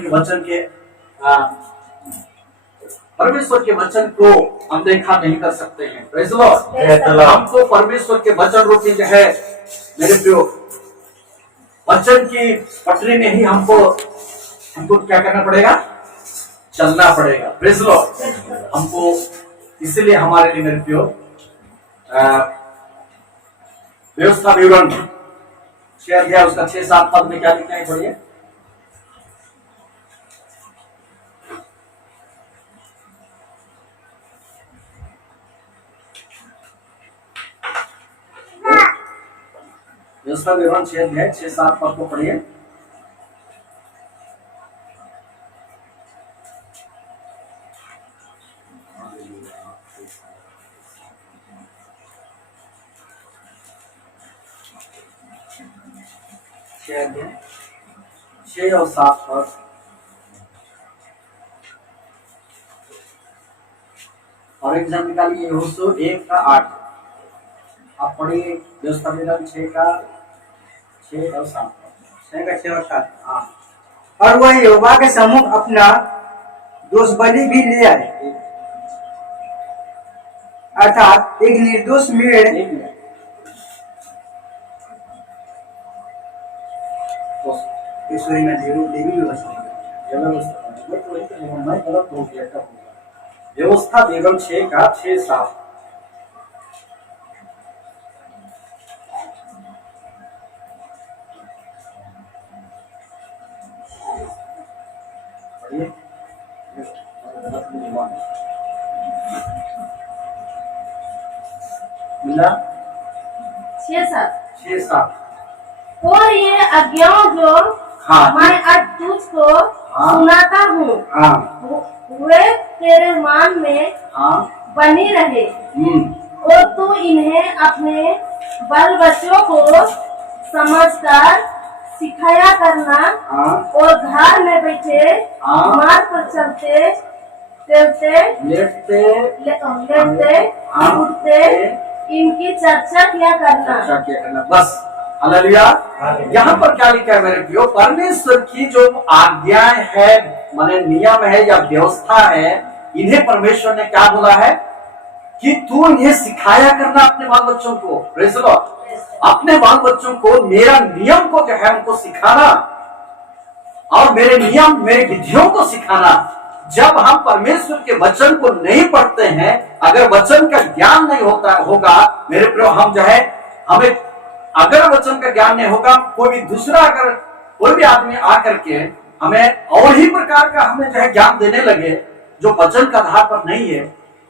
के वचन को हम देखा नहीं कर सकते हैं। Praise the Lord. हमको परमेश्वर के वचन रूपी जो है मेरे प्रियो वचन की पटरी में ही हमको क्या करना पड़ेगा? चलना पड़ेगा। Praise the Lord. हमको इसलिए हमारे लिए मेरे प्रियो व्यवस्था विवरण 6 अध्याय उसका 6-7 पद में क्या लिखना है पढ़िए। व्यवस्था विवरण 6 अध्याय 6-7 पद को पढ़िए। 6 और 7 पद। और एक जन निकालिए यहोशू 1 का 8। आप पढ़िए व्यवस्था नियम 6 का 6 और 7 पद। 6 का 6 और 7। हाँ, और वह यहोवा के सम्मुख अपना दोष बलि भी ले आए, अर्थात एक निर्दोष मेढ़ एक मिनट। ईश्वरी में देवी व्यवस्था। मैं गलत बोल दिया था। व्यवस्था नियम 6 का 6 7। मिला 6 7। 6 7। और ये आज्ञा जो हाँ। मैं आज तुझको हाँ। सुनाता हूँ हाँ वे तेरे मान में हाँ बनी रहे, और तू इन्हें अपने बाल बच्चों को समझकर सिखाया करना, हाँ और घर में बैठे हाँ। मार्ग पर चलते चलते लेटते लेटते हाँ। उठते इनकी चर्चा किया करना। अच्छा क्या करना। बस हालेलुया। यहाँ पर क्या लिखा है मेरे प्रियो, परमेश्वर की जो आज्ञाएं है, माने नियम है या व्यवस्था है, इन्हें परमेश्वर ने क्या बोला है कि तू इन्हें सिखाया करना अपने बाल बच्चों को। Praise the Lord. अपने बाल बच्चों को मेरा नियम को जो है उनको सिखाना, और मेरे नियम मेरे विधियों को सिखाना। जब हम परमेश्वर के वचन को नहीं पढ़ते हैं, अगर वचन का ज्ञान नहीं होगा मेरे प्रियो, हम जो है हमें अगर वचन का ज्ञान नहीं होगा, कोई भी दूसरा अगर कोई भी आदमी आकर के हमें और ही प्रकार का हमें जो है ज्ञान देने लगे जो वचन का आधार पर नहीं है,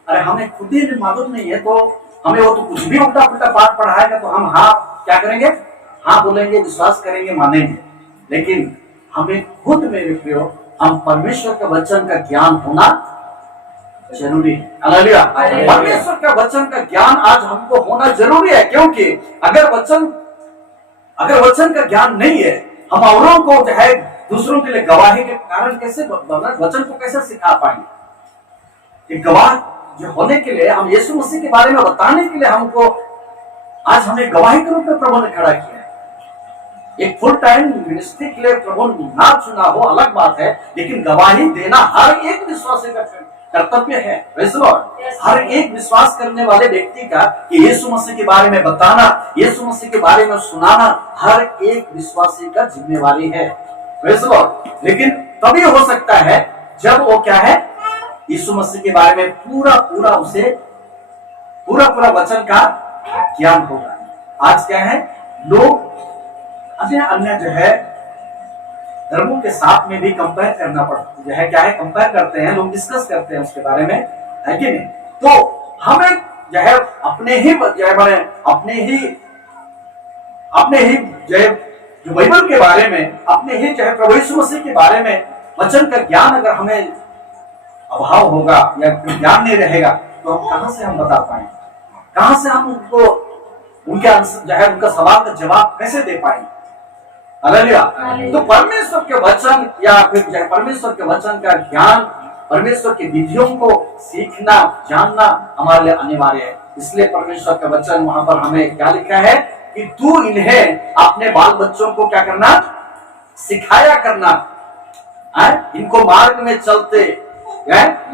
अरे हमें खुद ही मालूम नहीं है, तो हमें वो तो कुछ भी उल्टा पुल्टा बात पढ़ाएगा तो हम हाँ क्या करेंगे, हाँ बोलेंगे, विश्वास करेंगे, मानेंगे। लेकिन हमें खुद मेरे प्रियो हम परमेश्वर के वचन का ज्ञान होना जरूरी है। हालेलुया। परमेश्वर का वचन का ज्ञान आज हमको होना जरूरी है, क्योंकि अगर वचन का ज्ञान नहीं है, हम औरों को जो है दूसरों के लिए गवाही के कारण कैसे वचन को कैसे सिखा पाएंगे। एक गवाह जो होने के लिए हम यीशु मसीह के बारे में बताने के लिए हमको आज हमें गवाही के रूप में प्रभु ने खड़ा किया है। एक फुल टाइम मिनिस्ट्री के लिए प्रभु ना चुना हो अलग बात है, लेकिन गवाही देना हर एक विश्वासी का कर्तव्य है। Praise the Lord. हर एक विश्वास करने वाले व्यक्ति का कि यीशु मसीह के बारे में बताना, यीशु मसीह के बारे में सुनाना हर एक विश्वासी का जिम्मेवारी है। Praise the Lord. लेकिन तभी हो सकता है जब वो क्या है, यीशु मसीह के बारे में पूरा उसे पूरा वचन का ज्ञान होगा। आज क्या है, लोग अन्य जो है धर्मों के साथ में भी कंपेयर करना पड़ता जो है, क्या है, कंपेयर करते हैं लोग, डिस्कस करते हैं उसके बारे में, है कि नहीं। तो हमें जो है अपने ही जो है जो बाइबल के बारे में, अपने ही जो है प्रभु यीशु मसीह के बारे में वचन का ज्ञान अगर हमें अभाव होगा या ज्ञान नहीं रहेगा, तो हम कहां से हम बता पाएंगे, कहां से हम उनको उनके जो है उनका सवाल का जवाब कैसे दे पाएंगे। हालेलुया। तो परमेश्वर के वचन या फिर जो है परमेश्वर के वचन का ज्ञान, परमेश्वर की विधियों को सीखना जानना हमारे लिए अनिवार्य है। इसलिए परमेश्वर का वचन वहां पर हमें क्या लिखा है कि तू इन्हें अपने बाल बच्चों को क्या करना, सिखाया करना, इनको मार्ग में चलते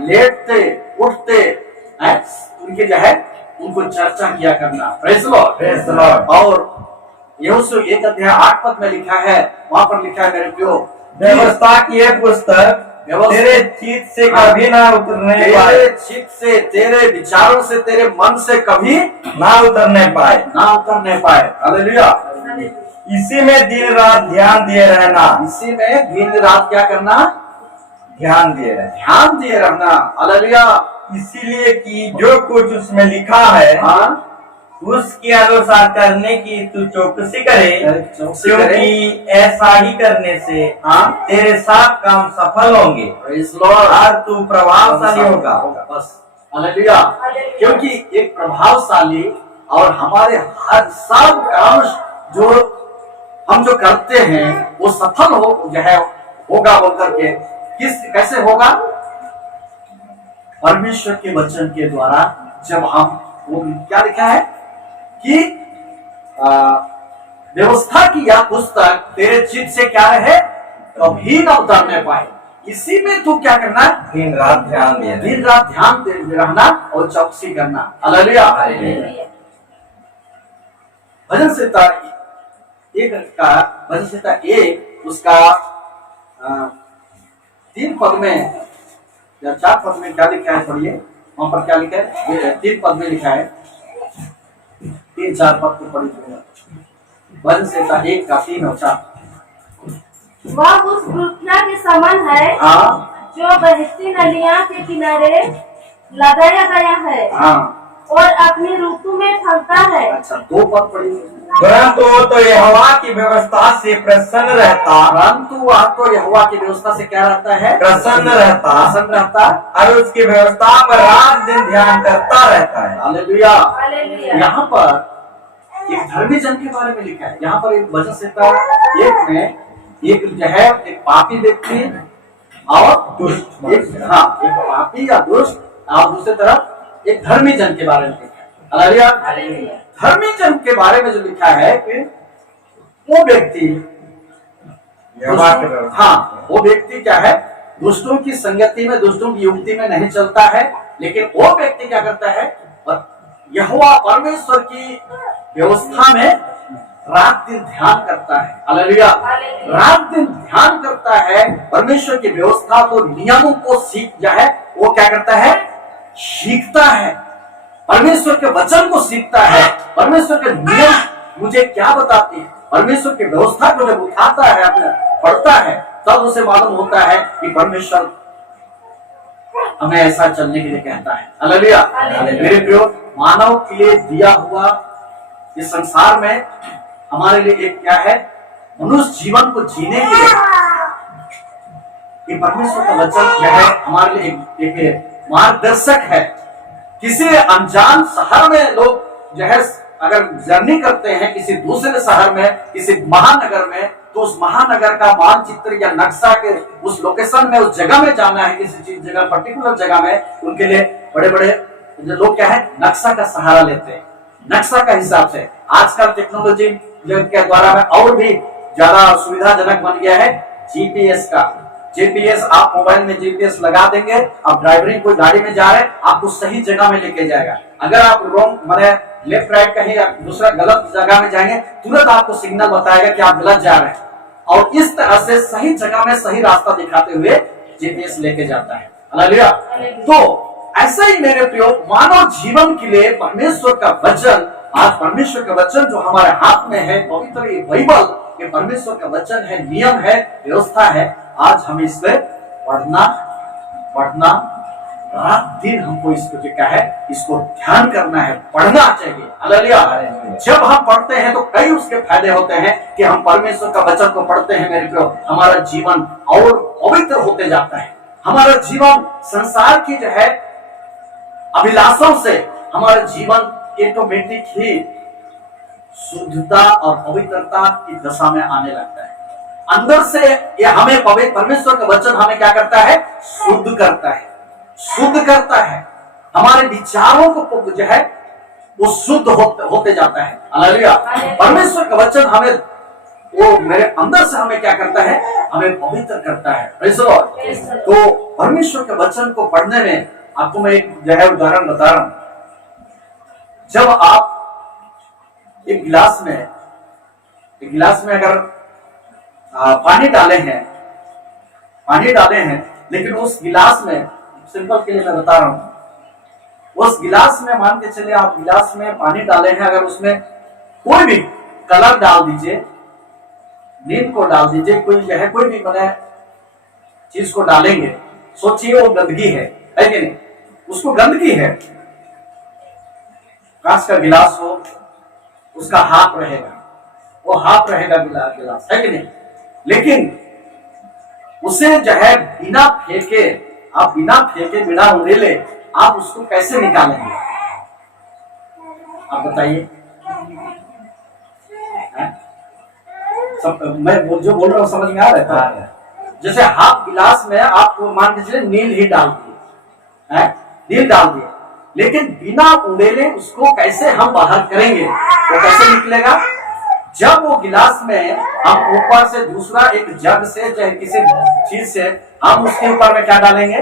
लेटते उठते उनके जो है उनको चर्चा किया करना। Praise the Lord. Praise the Lord. और यहोशू 1 अध्याय 8 पद में लिखा है, वहां पर लिखा है मेरे प्रियो, व्यवस्था की यह पुस्तक तेरे चित्त से कभी ना उतरने पाए, तेरे चित्त से, तेरे विचारों से, तेरे मन से कभी ना उतरने पाए। हालेलुया। इसी में दिन रात ध्यान दिए रहना, इसी में दिन रात क्या करना, ध्यान दिए रहना। हालेलुया। इसीलिए कि जो कुछ उसमें लिखा है हाँ, उसके अनुसार करने की तू चौकसी करे, क्योंकि ऐसा ही करने से तेरे सब काम सफल होंगे और तू प्रभावशाली होगा। बस हालेलुया। क्योंकि एक प्रभावशाली और हमारे हर सब काम जो हम जो करते हैं वो सफल हो जो है होगा बोल करके कैसे होगा? परमेश्वर के वचन के द्वारा। जब हम वो क्या लिखा है कि व्यवस्था की यह पुस्तक तेरे चित्त से क्या रहे, कभी न उतरने पाए, इसी में तू क्या करना, दिन रात ध्यान देना, दिन रात ध्यान दे रहना और चौकसी करना। हालेलुया। भजन संहिता एक का भजन संहिता एक उसका 3 पद में या 4 पद में क्या लिखा है, पढ़िए वहां पर क्या लिखा है। 3 पद में लिखा है, 3-4 पद को पढ़िए। भजन संहिता 1 का 3 और 4। वह उस वृक्षा के समान है हाँ जो बहती नदियां के किनारे लगाया गया है हाँ। और अपनी ऋतु में फलता है। अच्छा 2 पद पढ़िए। परंतु वो तो यहोवा की व्यवस्था से प्रसन्न रहता, परंतु वह तो यहोवा की व्यवस्था से क्या रहता है, प्रसन्न रहता, प्रसन्न रहता और उसकी व्यवस्था पर रात दिन ध्यान करता रहता है। हालेलुया। हालेलुया। यहाँ पर एक धर्मी जन के बारे में लिखा है। यहाँ पर एक भजन संहिता 1 में एक जो है एक पापी व्यक्ति और दुष्ट, एक पापी या दुष्ट, और दूसरी तरफ एक धर्मी जन के बारे में लिखा है। हालेलुया। हालेलुया। धर्मी जन के बारे में जो लिखा है कि वो व्यक्ति वो व्यक्ति क्या है, दुष्टों की संगति में, दुष्टों की युक्ति में नहीं चलता है, लेकिन वो व्यक्ति क्या करता है, यहोवा परमेश्वर की व्यवस्था में रात दिन ध्यान करता है। हालेलुया। रात दिन ध्यान करता है, परमेश्वर की व्यवस्था को, नियमों को सीख जो है वो क्या करता है, सीखता है। परमेश्वर के वचन को सीखता है, परमेश्वर के नियम मुझे क्या बताती है, परमेश्वर की व्यवस्था को जब उठाता है, अपने पढ़ता है, तब उसे मालूम होता है कि परमेश्वर हमें ऐसा चलने के लिए कहता है। हालेलुया। मेरे प्रियो, मानव के लिए दिया हुआ इस संसार में हमारे लिए एक क्या है, मनुष्य जीवन को जीने के लिए ये परमेश्वर का वचन जो है हमारे लिए एक मार्गदर्शक है। किसी अनजान शहर में लोग जो है अगर जर्नी करते हैं किसी दूसरे शहर में, किसी महानगर में, तो उस महानगर का मानचित्र या नक्शा के उस लोकेशन में, उस जगह में जाना है, किसी चीज जगह पर्टिकुलर जगह में, उनके लिए बड़े बड़े लोग क्या है, नक्शा का सहारा लेते हैं। नक्शा का हिसाब से आजकल टेक्नोलॉजी के द्वारा में और भी ज्यादा सुविधाजनक बन गया है जीपीएस का। जीपीएस आप मोबाइल में जीपीएस लगा देंगे, आप ड्राइवरिंग कोई गाड़ी में जा रहे हैं, आपको सही जगह में लेके जाएगा। अगर आप रॉन्ग माने लेफ्ट राइट कहीं या दूसरा गलत जगह में जाएंगे, तुरंत आपको सिग्नल बताएगा कि आप गलत जा रहे हैं, और इस तरह से सही जगह में सही रास्ता दिखाते हुए जीपीएस लेके जाता है। हालेलुया। तो ऐसा ही मेरे प्रियो, मानव जीवन के लिए परमेश्वर का वचन, आज परमेश्वर का वचन जो हमारे हाथ में है, पवित्र ये बाइबल, ये परमेश्वर का वचन है, नियम है, व्यवस्था है। आज हमें इस पे पढ़ना रात दिन हमको इसको क्या है, इसको ध्यान करना है, पढ़ना चाहिए। हालेलुया। जब हम पढ़ते हैं तो कई उसके फायदे होते हैं कि हम परमेश्वर का वचन को पढ़ते हैं मेरे प्रियो, हमारा जीवन और पवित्र होते जाता है। हमारा जीवन संसार की जो है अभिलाषों से हमारा जीवन ऑटोमेटिक ही शुद्धता और पवित्रता की दशा में आने लगता है। अंदर से ये हमें परमेश्वर का वचन हमें क्या करता है, शुद्ध करता है, शुद्ध करता है। हमारे विचारों को जो है वो शुद्ध होते जाता है। हालेलुया। परमेश्वर का वचन हमें वो मेरे अंदर से हमें क्या करता है, हमें पवित्र करता है। Praise the Lord. तो परमेश्वर के वचन को पढ़ने में आपको मैं एक जो है उदाहरण बता रहा हूं। जब आप एक गिलास में अगर पानी डाले हैं, लेकिन उस गिलास में, सिंपल के लिए मैं बता रहा हूं, उस गिलास में मान के चलिए आप गिलास में पानी डाले हैं, अगर उसमें कोई भी कलर डाल दीजिए, नीम को डाल दीजिए, कोई जो है कोई भी बने चीज को डालेंगे, सोचिए वो गंदगी है कि नहीं, उसको गंदगी है। कांच का गिलास हो, उसका हाथ रहेगा, वो हाथ रहेगा गिलास, है कि नहीं, लेकिन उसे जो है बिना फेंके, बिना उड़ेले आप उसको कैसे निकालेंगे, आप बताइए। मैं जो बोल रहा हूँ समझ में आ रहा है? जैसे हाफ गिलास में आपको मान के चलिए नील ही डाल दिए, नील डाल दिए, लेकिन बिना उड़ेले उसको कैसे हम बाहर करेंगे, वो कैसे निकलेगा? जब वो गिलास में हम ऊपर से दूसरा एक जग से चाहे किसी चीज से हम उसके ऊपर में क्या डालेंगे,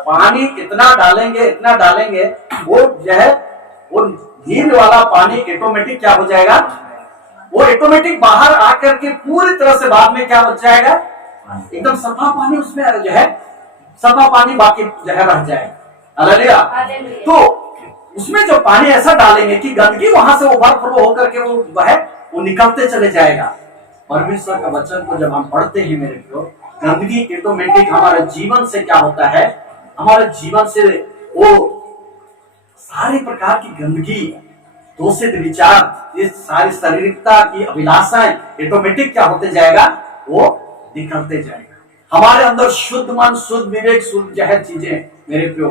पानी इतना डालेंगे वो जो है वो नील वाला पानी ऑटोमेटिक क्या हो जाएगा, वो ऑटोमेटिक बाहर आकर के पूरी तरह से बाद में क्या बच जाएगा, एकदम सफा पानी उसमें जो है, सफा पानी बाकी जो है रह जाएगा। हालेलुया। तो उसमें जो पानी ऐसा डालेंगे कि गंदगी वहां से ओवरफ्लो होकर के वो निकलते चले जाएगा। परमेश्वर का वचन को जब हम पढ़ते हैं मेरे प्रियो, गंदगी ऑटोमेटिक हमारे जीवन से क्या होता है, हमारे जीवन से वो सारे प्रकार की गंदगी, दूषित विचार, ये सारी शारीरिकता की अभिलाषाएं ऑटोमेटिक क्या होते जाएगा, वो निकलते जाएगा। हमारे अंदर शुद्ध मन, शुद्ध विवेक, शुद्ध जो है चीजें मेरे प्रियो,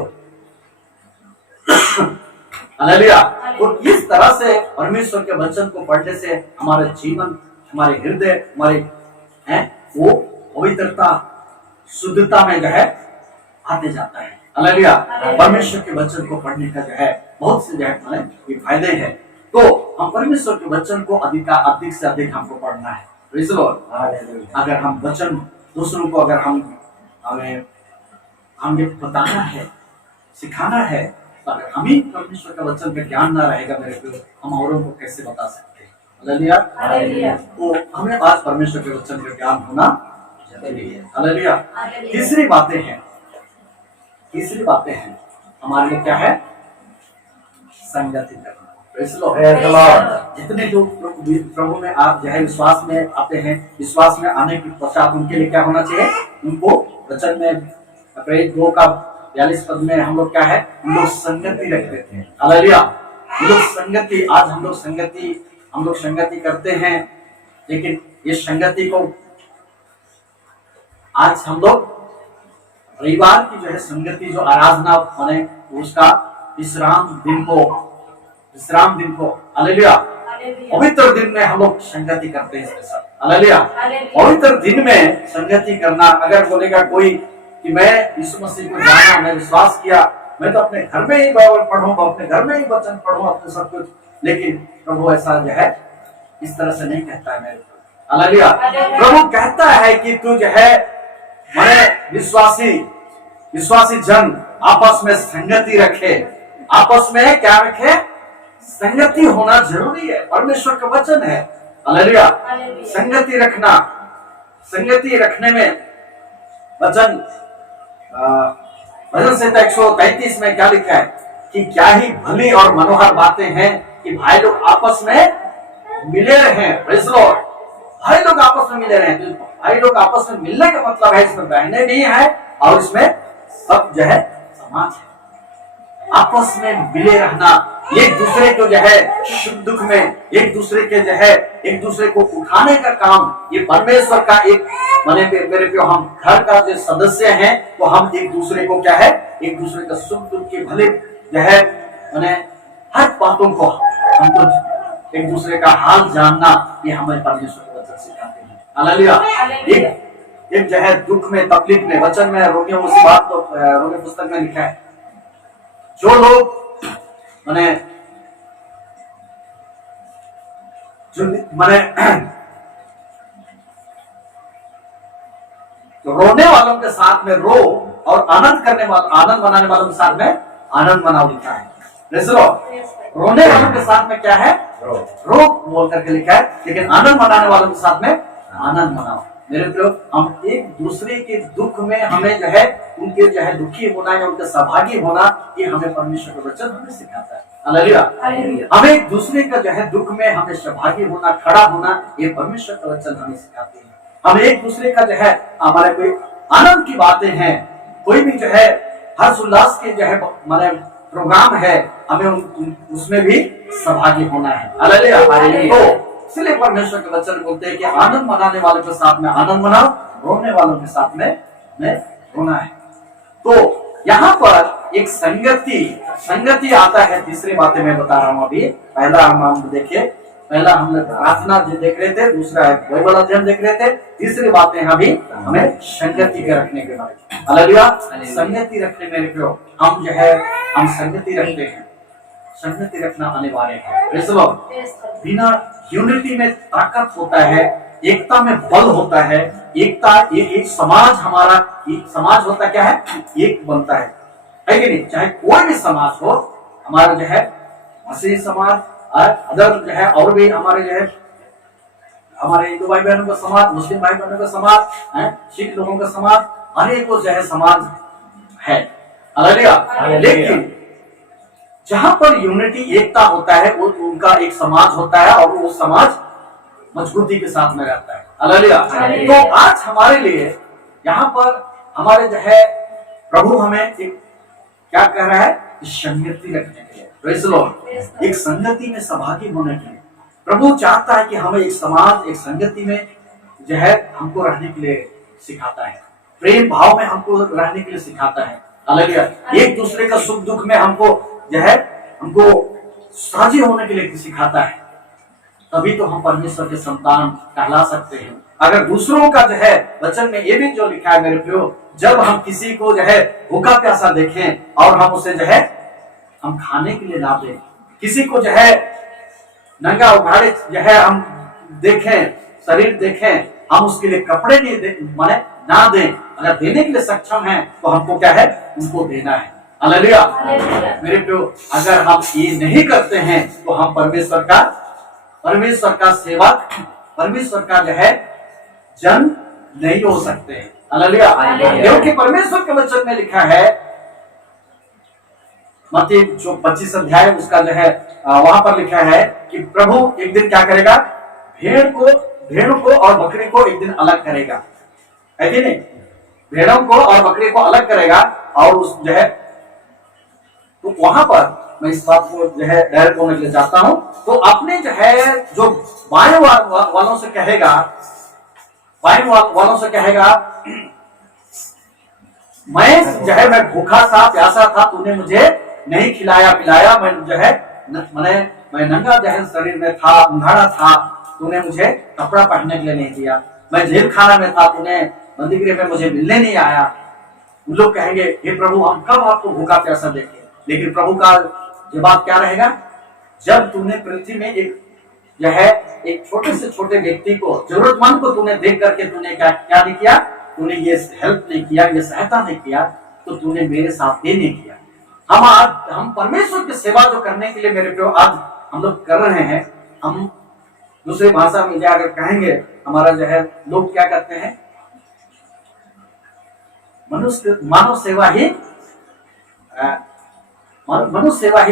हालेलुया। और इस तरह से परमेश्वर के वचन को पढ़ने से हमारे जीवन, हमारे हृदय, हमारे हैं वो पवित्रता, शुद्धता में जो है आते जाता है। हालेलुया। परमेश्वर के वचन को पढ़ने का जो है बहुत से जो है ये फायदे हैं। तो हम परमेश्वर के वचन को अधिक से अधिक हमको पढ़ना है। Praise the Lord. अगर हम वचन दूसरों को अगर हमें बताना है, सिखाना है, अगर हम ही परमेश्वर का वचन का ज्ञान ना रहेगा मेरे को, हम औरों को कैसे बता सकते हैं? हालेलुया। तो हमें आज परमेश्वर के वचन का ज्ञान होना जरूरी है। हालेलुया। तीसरी बातें हैं हमारे लिए क्या है, संगति करना। Praise the Lord. जितने लोग प्रभु में आप जो है विश्वास में आते हैं, विश्वास में आने के पश्चात उनके लिए क्या होना चाहिए, उनको वचन में 2:42 में हम लोग क्या है, हम लोग संगति रखते थे। हालेलुया। हम लोग संगति, आज हम लोग संगति करते हैं, लेकिन ये संगति को आज हम लोग रविवार की जो है संगति, जो आराधना माने उसका विश्राम दिन को हालेलुया, पवित्र दिन में हम लोग संगति करते हैं इसके साथ। हालेलुया। पवित्र दिन में संगति करना, अगर बोलेगा कोई कि मैं यीशु मसीह को जाना, मैं विश्वास किया, मैं तो अपने घर में ही बाइबल पढ़ूं, अपने घर में ही वचन पढ़ूं, अपने सब कुछ, लेकिन प्रभु ऐसा जो है इस तरह से नहीं कहता है मेरे को। हालेलुया। प्रभु कहता है कि तू जो है मैं विश्वासी जन आपस में संगति रखे, आपस में क्या रखे, संगति होना जरूरी है। परमेश्वर का वचन है। हालेलुया। संगति रखना, संगति रखने में वचन संहिता 133 में क्या लिखा है कि क्या ही भली और मनोहर बातें हैं कि भाई लोग आपस में मिले रहे। Praise the Lord. भाई लोग आपस में मिले रहे। तो भाई लोग आपस में मिलने का मतलब है इसमें बहने नहीं है और इसमें सब जो है समाज है। आपस में मिले रहना, एक दूसरे को जो है सुख दुख में एक दूसरे के जो है एक दूसरे को उठाने का काम, ये परमेश्वर का एक माने मेरे प्रियो, हम घर का जो सदस्य हैं तो हम एक दूसरे को क्या है, एक दूसरे का सुख दुख के भले जो है माने हर बातों को हमको एक दूसरे का हाल जानना, ये हमें परमेश्वर के वचन सिखाते हैं। हालेलुया। एक जो है दुख में, तकलीफ में, वचन में रोमियो उस बात तो रोमियो पुस्तक में लिखा है, जो लोग माने तो रोने वालों के साथ में रो और आनंद मनाने वालों के साथ में आनंद मनाओ लिखा है। रोने वालों के साथ में क्या है, रो बोल करके लिखा है, लेकिन आनंद मनाने वालों के साथ में आनंद मनाओ। मेरे प्रियो, हम एक दूसरे के दुख में हमें जो है उनके जो है दुखी होना या उनके सहभागी होना, ये हमें परमेश्वर का वचन हमें सिखाता है। हालेलुया। हमें एक दूसरे का जो है दुख में हमें सहभागी होना, खड़ा होना, ये परमेश्वर का वचन हमें सिखाते हैं। हम एक दूसरे का जो है हमारे कोई आनंद की बातें हैं, कोई भी जो है हर्ष उल्लास के जो है माने प्रोग्राम है, हमें उसमें भी सहभागी होना है। हालेलुया। तो इसलिए परमेश्वर के वचन बोलते हैं कि आनंद मनाने वालों के साथ में आनंद मनाओ, रोने वालों के साथ में रोना है। तो यहाँ पर एक संगति आता है। तीसरी बातें मैं बता रहा हूँ अभी। पहला हम देखिए पहला हमने प्रार्थना देख रहे थे, दूसरा है बाइबल अध्ययन देख रहे थे, तीसरी बातें अभी हमें संगति के रखने के बारे में। हालेलुया। संगति रखने मेरे प्रियो, हम जो है हम संगति रखते हैं, संगति रखना अनिवार्य है। Praise the Lord. बिना यूनिटी में ताकत होता है, एकता में बल होता है। एकता एक समाज, हमारा एक समाज होता क्या है, एक बनता है कि नहीं? चाहे कोई भी समाज हो, हमारा जो है मसीही समाज, अदर जो है और भी हमारे जो है हमारे हिंदू भाई बहनों का समाज, मुस्लिम भाई बहनों का समाज, सिख लोगों का समाज, अनेकों जो है समाज है। हालेलुया। लेकिन जहां पर यूनिटी, एकता होता है, वो उनका एक समाज होता है और वो समाज मजबूती के साथ में रहता है। हालेलुया। तो आज हमारे लिए यहाँ पर हमारे जो है प्रभु हमें एक क्या कह रहा है, संगति रखने के लिए। Praise the Lord. एक संगति में सहभागी होने के लिए प्रभु चाहता है कि हमें एक समाज, एक संगति में जो है हमको रहने के लिए सिखाता है, प्रेम भाव में हमको रहने के लिए सिखाता है। हालेलुया। एक दूसरे का सुख दुख में हमको जो है हमको साझी होने के लिए सिखाता है। तभी तो हम परमेश्वर के संतान कहला सकते हैं। अगर दूसरों का जो है वचन में ये भी जो लिखा है मेरे प्रियो, जब हम किसी को जो है भूखा प्यासा देखें और हम उसे जो है हम खाने के लिए ना दें, किसी को जो है नंगा उघाड़े जो है हम देखें, शरीर देखें, हम उसके लिए कपड़े नहीं माने ना दें, अगर देने के लिए सक्षम हैं तो हमको क्या है, उनको देना है। हालेलुया। मेरे प्रियो, अगर हम ये नहीं करते हैं तो हम परमेश्वर का सेवक, परमेश्वर का जो है जन नहीं हो सकते हैं। हालेलुया। क्योंकि परमेश्वर के वचन में लिखा है, मत्ती जो 25 अध्याय उसका जो है वहां पर लिखा है कि प्रभु एक दिन क्या करेगा, भेड़ को और बकरी को एक दिन अलग करेगा, है कि नहीं? भेड़ों को और बकरी को अलग करेगा और उस जो है, तो वहां पर मैं इस बात को जो है डायरेक्ट होने के लिए चाहता हूं। तो अपने जो है जो बाएं वालों से कहेगा, मैं जो है मैं भूखा था, प्यासा था, तूने मुझे नहीं खिलाया पिलाया, मैं जो है मैं नंगा जो है शरीर में था, उघाड़ा था, तूने मुझे कपड़ा पहनने के लिए नहीं दिया, मैं जेल खाना में था, तूने बंदीगृह में मुझे मिलने नहीं आया। उन लोग कहेंगे, हे प्रभु हम कब आपको भूखा प्यासा देखें? लेकिन प्रभु का जवाब क्या रहेगा, जब तूने पृथ्वी में एक छोटे से छोटे व्यक्ति को, जरूरतमंद को तूने देख करके तूने क्या नहीं किया, तूने ये हेल्प नहीं किया, ये सहायता नहीं किया, तो तूने मेरे साथ ये नहीं किया। हम परमेश्वर की सेवा जो करने के लिए मेरे प्रियो आज हम लोग कर रहे हैं, हम दूसरी भाषा में अगर कहेंगे, हमारा जो है लोग क्या करते हैं, मानव सेवा ही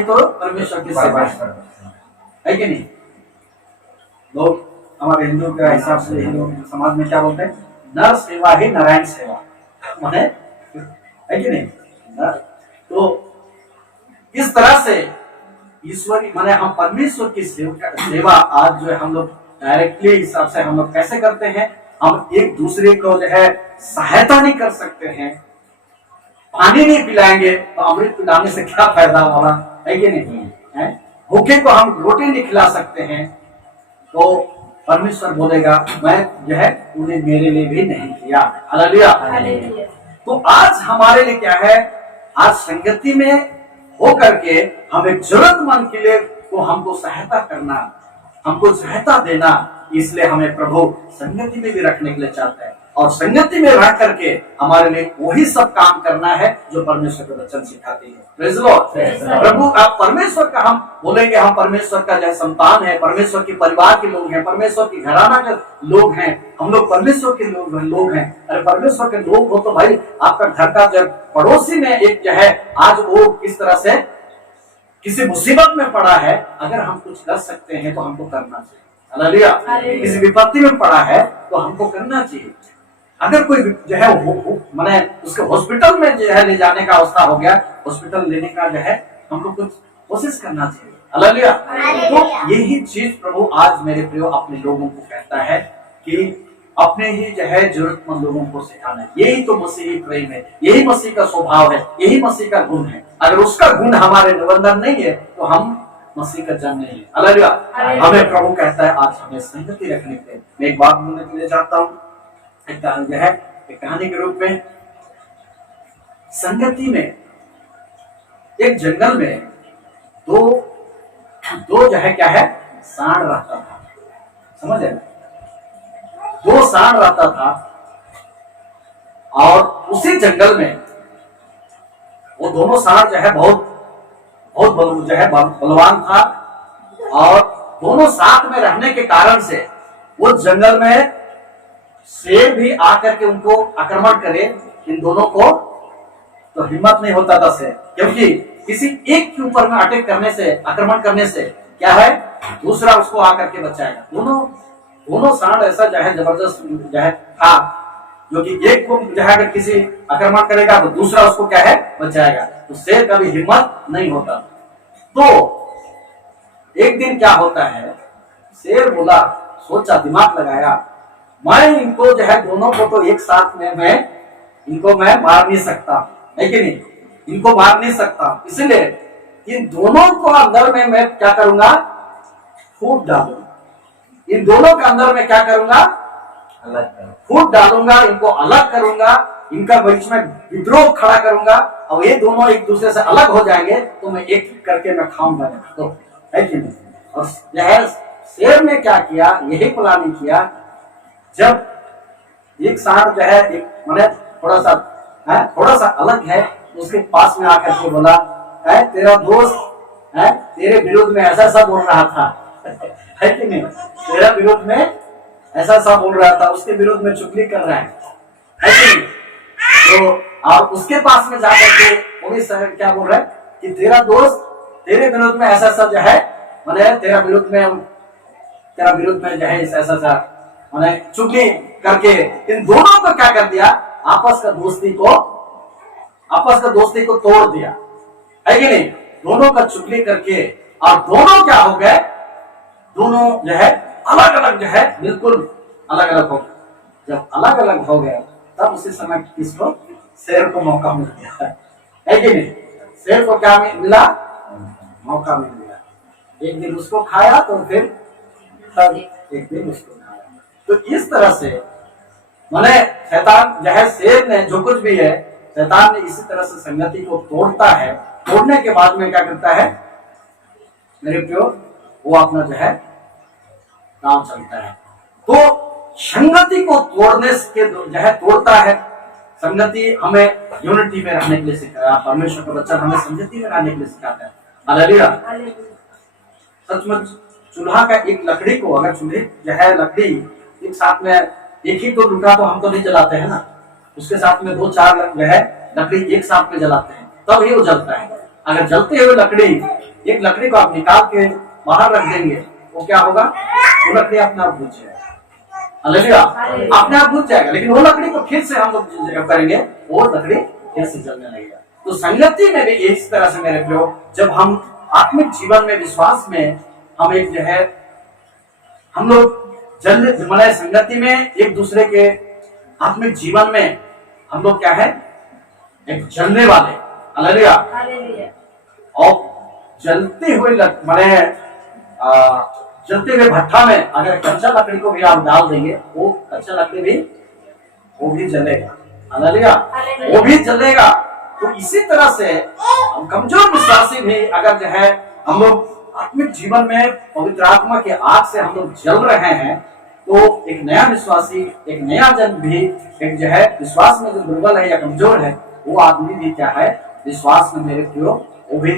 तो परमेश्वर की सेवा है कि नहीं? लोग हमारे हिंदू के हिसाब से, हिंदू समाज में क्या बोलते हैं, नर सेवा ही नारायण सेवा, माने है कि नहीं? तो इस तरह से ईश्वरी माने हम परमेश्वर की सेवा आज जो है हम लोग डायरेक्टली हिसाब से हम लोग कैसे करते हैं, हम एक दूसरे को जो है सहायता नहीं कर सकते हैं, पानी नहीं पिलाएंगे तो अमृत पिलाने से क्या फायदा हमारा, है कि नहीं? भूखे को हम रोटी नहीं खिला सकते हैं, तो परमेश्वर बोलेगा मैं जो है तूने मेरे लिए भी नहीं किया। हालेलुया। तो आज हमारे लिए क्या है, आज संगति में हो करके हम एक जरूरतमंद के लिए को हमको सहायता करना, हमको सहायता देना, इसलिए हमें प्रभु संगति में भी रखने के लिए चाहता है, और संगति में रह करके हमारे लिए वही सब काम करना है जो परमेश्वर के वचन सिखाती है। Praise Lord. प्रभु आप परमेश्वर का, हम बोलेंगे हम परमेश्वर का जो संतान है, परमेश्वर के परिवार के लोग हैं, परमेश्वर की घराना के लोग हैं, हम लोग परमेश्वर के लोग हैं। अरे परमेश्वर के लोग हो तो भाई आपका घर का जब पड़ोसी में एक जो है आज वो किस तरह से किसी मुसीबत में पड़ा है, अगर हम कुछ कर सकते हैं तो हमको करना चाहिए। हालेलुया। किसी विपत्ति में पड़ा है तो हमको करना चाहिए। अगर कोई जो है माने उसके हॉस्पिटल में जो है ले जाने का अवस्था हो गया, हॉस्पिटल लेने का जो है हमको कुछ कोशिश करना चाहिए। हालेलुया। तो यही चीज प्रभु आज मेरे प्रियो अपने लोगों को कहता है कि अपने ही जो है जरूरतमंद लोगों को सिखाना है। यही तो मसीही प्रेम है, यही मसीह का स्वभाव है, यही मसीह का गुण है। अगर उसका गुण हमारे अंदर नहीं है तो हम मसीह का जन्म नहीं है। हालेलुया। हमें प्रभु कहता है आज हमें संगति रखने के लिए। मैं एक बात बोलने के लिए चाहता हूँ, एक कहानी है, एक कहानी के रूप में। संगति में एक जंगल में दो जो है क्या है, सांड रहता था। समझ रहे? दो सांड रहता था और उसी जंगल में वो दोनों सांड जो है बहुत बलवान था, और दोनों साथ में रहने के कारण से वो जंगल में शेर भी आकर के उनको आक्रमण करे, इन दोनों को तो हिम्मत नहीं होता था से, क्योंकि किसी एक के ऊपर में अटैक करने से, आक्रमण करने से क्या है, दूसरा उसको आकर के बचाएगा। दोनों सांड ऐसा जो है जबरदस्त जो है था, जो कि एक को जो है अगर किसी आक्रमण करेगा तो दूसरा उसको क्या है, बचाएगा। तो शेर का भी हिम्मत नहीं होता। तो एक दिन क्या होता है, शेर बोला, सोचा, दिमाग लगाया, मैं इनको जो है दोनों को तो एक साथ में मैं मार नहीं सकता, है कि नहीं, इनको मार नहीं सकता, इसलिए इन दोनों को अंदर में मैं क्या करूंगा, फूट डालूंगा। इन दोनों के अंदर में क्या करूंगा, फूट डालूंगा, इनको अलग करूंगा, इनका बीच में विद्रोह खड़ा करूंगा, और ये दोनों एक दूसरे से अलग हो जाएंगे तो मैं एक करके मैं खाऊंगा, तो है कि नहीं। और यह शेर ने क्या किया, यही प्लानिंग किया। जब एक सांड जो है एक मैंने थोड़ा सा अलग है, उसके पास में आकर के बोला, है तेरा दोस्त है तेरे विरोध में ऐसा बोल रहा था, है कि नहीं, तेरा विरोध में ऐसा बोल रहा था, उसके विरोध में चुगली कर रहा है कि नहीं। तो और उसके पास में जाकर के वो भी क्या बोल रहा है कि तेरा दोस्त तेरे विरोध में ऐसा जो है, मैंने तेरा विरोध में जो है ऐसा मैंने चुगली करके इन दोनों को क्या कर दिया, आपस का दोस्ती को तोड़ दिया, है कि नहीं। दोनों का चुगली करके और दोनों क्या हो गए, दोनों जो है अलग अलग जो है, बिल्कुल अलग अलग हो गए। जब अलग अलग हो गए तब उसी समय किसको, शेर को मौका मिल गया, है कि नहीं। शेर को क्या मिला, मौका मिल गया। एक दिन उसको खाया तो फिर तब एक दिन उसको खाया। तो इस तरह से माने शैतान जो है, शेर ने जो कुछ भी है, शैतान ने इसी तरह से संगति को तोड़ता है। तोड़ने के बाद में क्या करता है मेरे प्रियो, वो अपना जो है काम चलता है। तो संगति को तोड़ने के जो है तोड़ता है। संगति हमें यूनिटी में रहने के लिए सिखाया, परमेश्वर का बच्चा हमें संगति में रहने के लिए सिखाता है। हालेलुया। सचमुच चूल्हा का एक लकड़ी को, अगर चूल्हे जो है लकड़ी एक साथ में, एक ही तो लुटा तो हम तो नहीं जलाते हैं ना, उसके साथ में 2-4 जो है लकड़ी एक साथ में जलाते हैं तब ही वो जलता है। अगर जलते हुए एक लकड़ी को आप निकाल के बाहर रख देंगे, वो क्या होगा, वो लकड़ी अपने आप बुझ जाएगा। हालेलुया, अपने आप बुझ जाएगा। लेकिन वो लकड़ी को फिर से हम लोग करेंगे, वो लकड़ी फिर से जलने लगेगा। तो संगति में भी इस तरह से मेरे प्रियो, जब हम आत्मिक जीवन में, विश्वास में हम एक जो है, हम लोग मैंने संगति में एक दूसरे के आत्मिक जीवन में हम लोग क्या है, एक जलने वाले। हालेलुया। और जलते हुए मैंने जलते हुए भट्ठा में अगर कच्चा लकड़ी को भी आप डाल देंगे, वो कच्चा लकड़ी भी वो भी जलेगा। हालेलुया, वो भी जलेगा। तो इसी तरह से हम कमजोर विश्वासी भी अगर जो है हम लोग आत्मिक जीवन में पवित्र आत्मा के आग से हम लोग जल रहे हैं, तो एक नया विश्वासी, एक नया जन भी, एक जो है विश्वास में जो दुर्बल है या कमजोर है, वो आदमी भी क्या है, विश्वास में मेरे प्रियो वो भी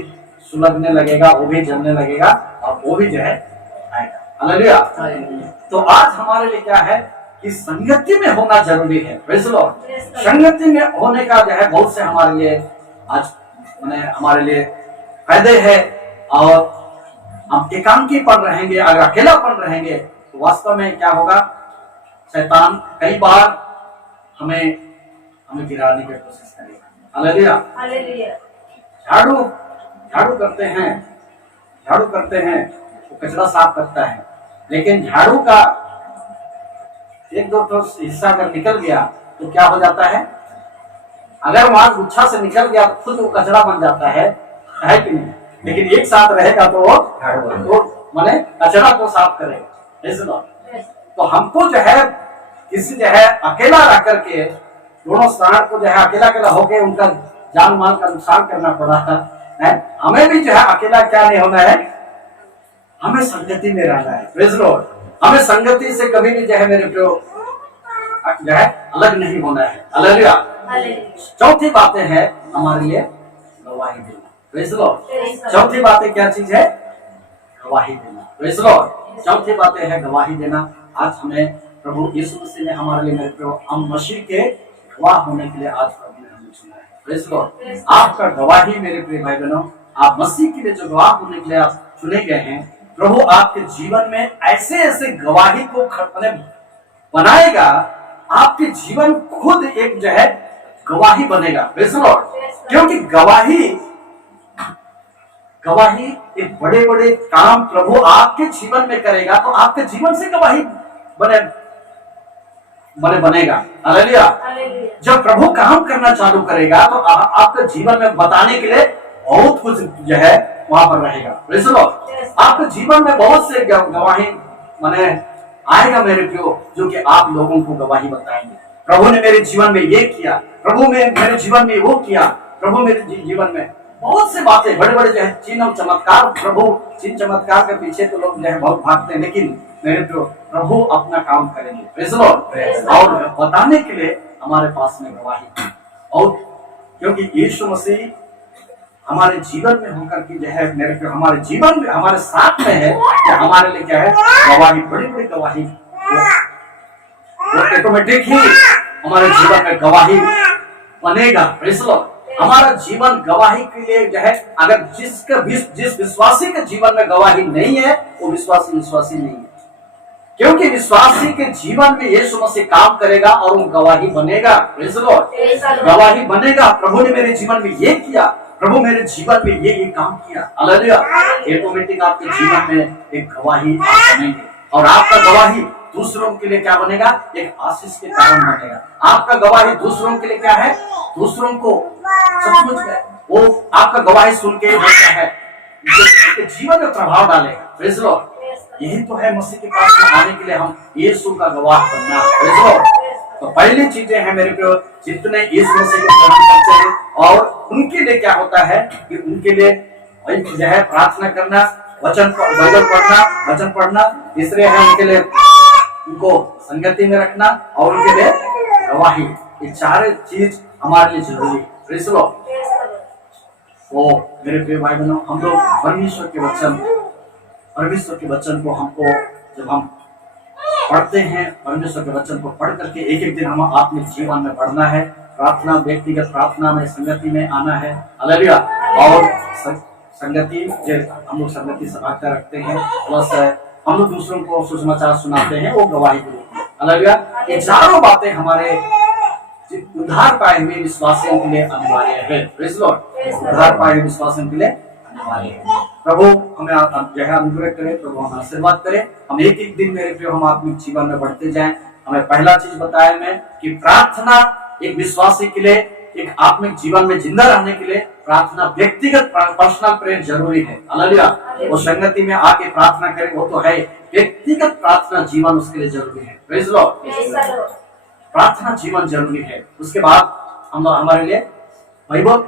सुलगने लगेगा, वो भी जलने लगेगा, और वो भी जो है आएगा। हालेलुया। तो आज हमारे लिए क्या है कि संगति में होना जरूरी है। Praise the Lord. संगति में होने का जो है बहुत से हमारे लिए आज हमारे लिए फायदे है। और हम एकांकी पर रहेंगे, अगर अकेलापन रहेंगे तो वास्तव में क्या होगा, शैतान कई बार हमें गिराने की कोशिश करेगा। हालेलुया। झाड़ू करते हैं वो कचरा साफ करता है, लेकिन झाड़ू का 1-2 हिस्सा अगर निकल गया तो क्या हो जाता है, अगर वहां गुच्छा से निकल गया तो खुद वो कचरा बन जाता है कि नहीं। लेकिन एक साथ रहेगा तो वो माने कचरा को साफ करेगा। इस तो हमको जो है किसी जो है अकेला रह करके दोनों स्थान को जो है अकेला अकेला होके उनका जान माल का नुकसान करना पड़ा है। हमें भी जो है अकेला क्या नहीं होना है, हमें संगति में रहना है। प्रेज़ लॉर्ड, हमें संगति से कभी भी जो है मेरे प्रियो जो है अलग नहीं होना है। हालेलुया। चौथी बातें है हमारे लिए गवाही देना। प्रेज़ लॉर्ड, चौथी बातें क्या चीज है? गवाही देना। प्रेज़ लॉर्ड, चौथी बातें है गवाही देना। आज हमें प्रभु यीशु मसीह ने हमारे लिए मेरे प्रियो हम मसीह के गवाह होने के लिए आज प्रभु ने हमें चुना है। प्रेज़ लॉर्ड, आपका गवाही मेरे प्रिय भाई बहनों, आप मसीह के लिए जो गवाह होने के लिए आप चुने गए हैं, प्रभु आपके जीवन में ऐसे ऐसे गवाही को बनाएगा, आपके जीवन खुद एक जो है गवाही बनेगा। प्रेज़ लॉर्ड, क्योंकि गवाही एक बड़े बड़े काम प्रभु आपके जीवन में करेगा तो आपके जीवन से गवाही बनेगा। हालेलुया। जब प्रभु काम करना चालू करेगा तो आपके जीवन में बताने के लिए बहुत कुछ जो है वहां पर रहेगा। प्रेज़ लॉर्ड, आपके जीवन में बहुत से गवाही माने आएगा मेरे प्रियो, जो कि आप लोगों को गवाही बताएंगे। प्रभु ने मेरे जीवन में ये किया, प्रभु ने मेरे जीवन में वो किया, प्रभु मेरे जीवन में बहुत से बातें बड़े बड़े जो है चिन्ह और चमत्कार। प्रभु चिन्ह चमत्कार के पीछे तो लोग जो है बहुत भागते हैं, लेकिन मेरे प्रभु अपना काम करेंगे। प्रेज़ लॉर्ड, और बताने के लिए हमारे पास में गवाही। और क्योंकि यीशु मसीह हमारे जीवन में होकर की जो है मेरे प्रिय हमारे जीवन में हमारे साथ में है, कि हमारे लिए क्या है गवाही, बड़ी बड़ी गवाही। वो ऑटोमेटिक ही हमारे जीवन में गवाही बनेगा। प्रेज़ लॉर्ड, हमारा जीवन गवाही के लिए जो है, अगर जिस विश्वासी के जीवन में गवाही नहीं है वो विश्वासी नहीं है। क्योंकि विश्वासी के जीवन में यीशु मसीह काम करेगा और वो गवाही बनेगा। प्रेज़ लॉर्ड, गवाही बनेगा। प्रभु ने मेरे जीवन में ये किया, प्रभु मेरे जीवन में ये काम किया। हालेलुया। ऑटोमेटिक आपके जीवन में एक गवाही आप बनेंगे, और आपका गवाही दूसरों के लिए क्या बनेगा? एक आशीष के कारण बनेगा। आपका गवाही दूसरों के लिए क्या है? दूसरों को सचमुच में वो आपका गवाही सुन के क्या है जीवन में प्रभाव डालेगा। प्रेज़ लॉर्ड, यही तो है मसीह के पास में आने के लिए हम यीशु का गवाह बनना। प्रेज़ लॉर्ड, तो पहली चीजें हैं मेरे प्रिय, जितने यीशु मसीह को ग्रहण करते हैं और उनके लिए क्या होता है कि उनके लिए जो है प्रार्थना करना, बाइबल पढ़ना, वचन पढ़ना। तीसरे है उनके लिए उनको संगति में रखना और उनके लिए गवाही। ये चार चीज हमारे लिए जरूरी है। प्रेज़ लॉर्ड, वो मेरे प्रिय भाई बहनों, हम लोग परमेश्वर के वचन को हमको जब हम पढ़ते हैं, परमेश्वर के वचन को पढ़ करके एक एक दिन हम अपने जीवन में पढ़ना है। प्रार्थना, व्यक्तिगत प्रार्थना में संगति में आना है। हालेलुया। और संगति हम लोग संगति सभाता रखते हैं, प्लस हम लोग दूसरों को सुसमाचार सुनाते हैं, वो गवाही के रूप में। हालेलुया। ये चारों बातें हमारे उद्धार पाए हुए विश्वासियों के लिए अनिवार्य है। प्रेज़ लॉर्ड, उद्धार पाए हुए विश्वासियों के लिए अनिवार्य है। प्रभु हमें जो है अनुग्रह करे, प्रभु हमें आशीर्वाद करे। हम एक एक दिन मेरे प्रिय हम आत्मिक जीवन में बढ़ते जाएं। हमें पहला चीज बताया मैं कि प्रार्थना एक विश्वासी के लिए, एक आत्मिक जीवन में जिंदा रहने के लिए प्रार्थना, व्यक्तिगत पर्सनल प्रेयर जरूरी है। हालेलुया। वो संगति में आके प्रार्थना करे वो तो है, व्यक्तिगत प्रार्थना जीवन उसके लिए जरूरी है। प्रेज़ लॉर्ड, प्रार्थना जीवन जरूरी है। उसके बाद हम लोग हमारे लिए बाइबल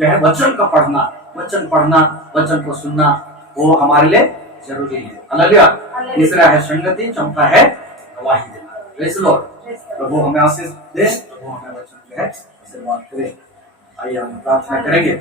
जो है वचन का पढ़ना, वचन को सुनना, वो हमारे लिए जरूरी है। हालेलुया। तीसरा है संगति, चौथा है गवाही देना। प्रेज़ लॉर्ड, प्रभु हमें आशीष दे, प्रभु हमें वचन जो है आशीर्वाद करे। आइए हम प्रार्थना करेंगे।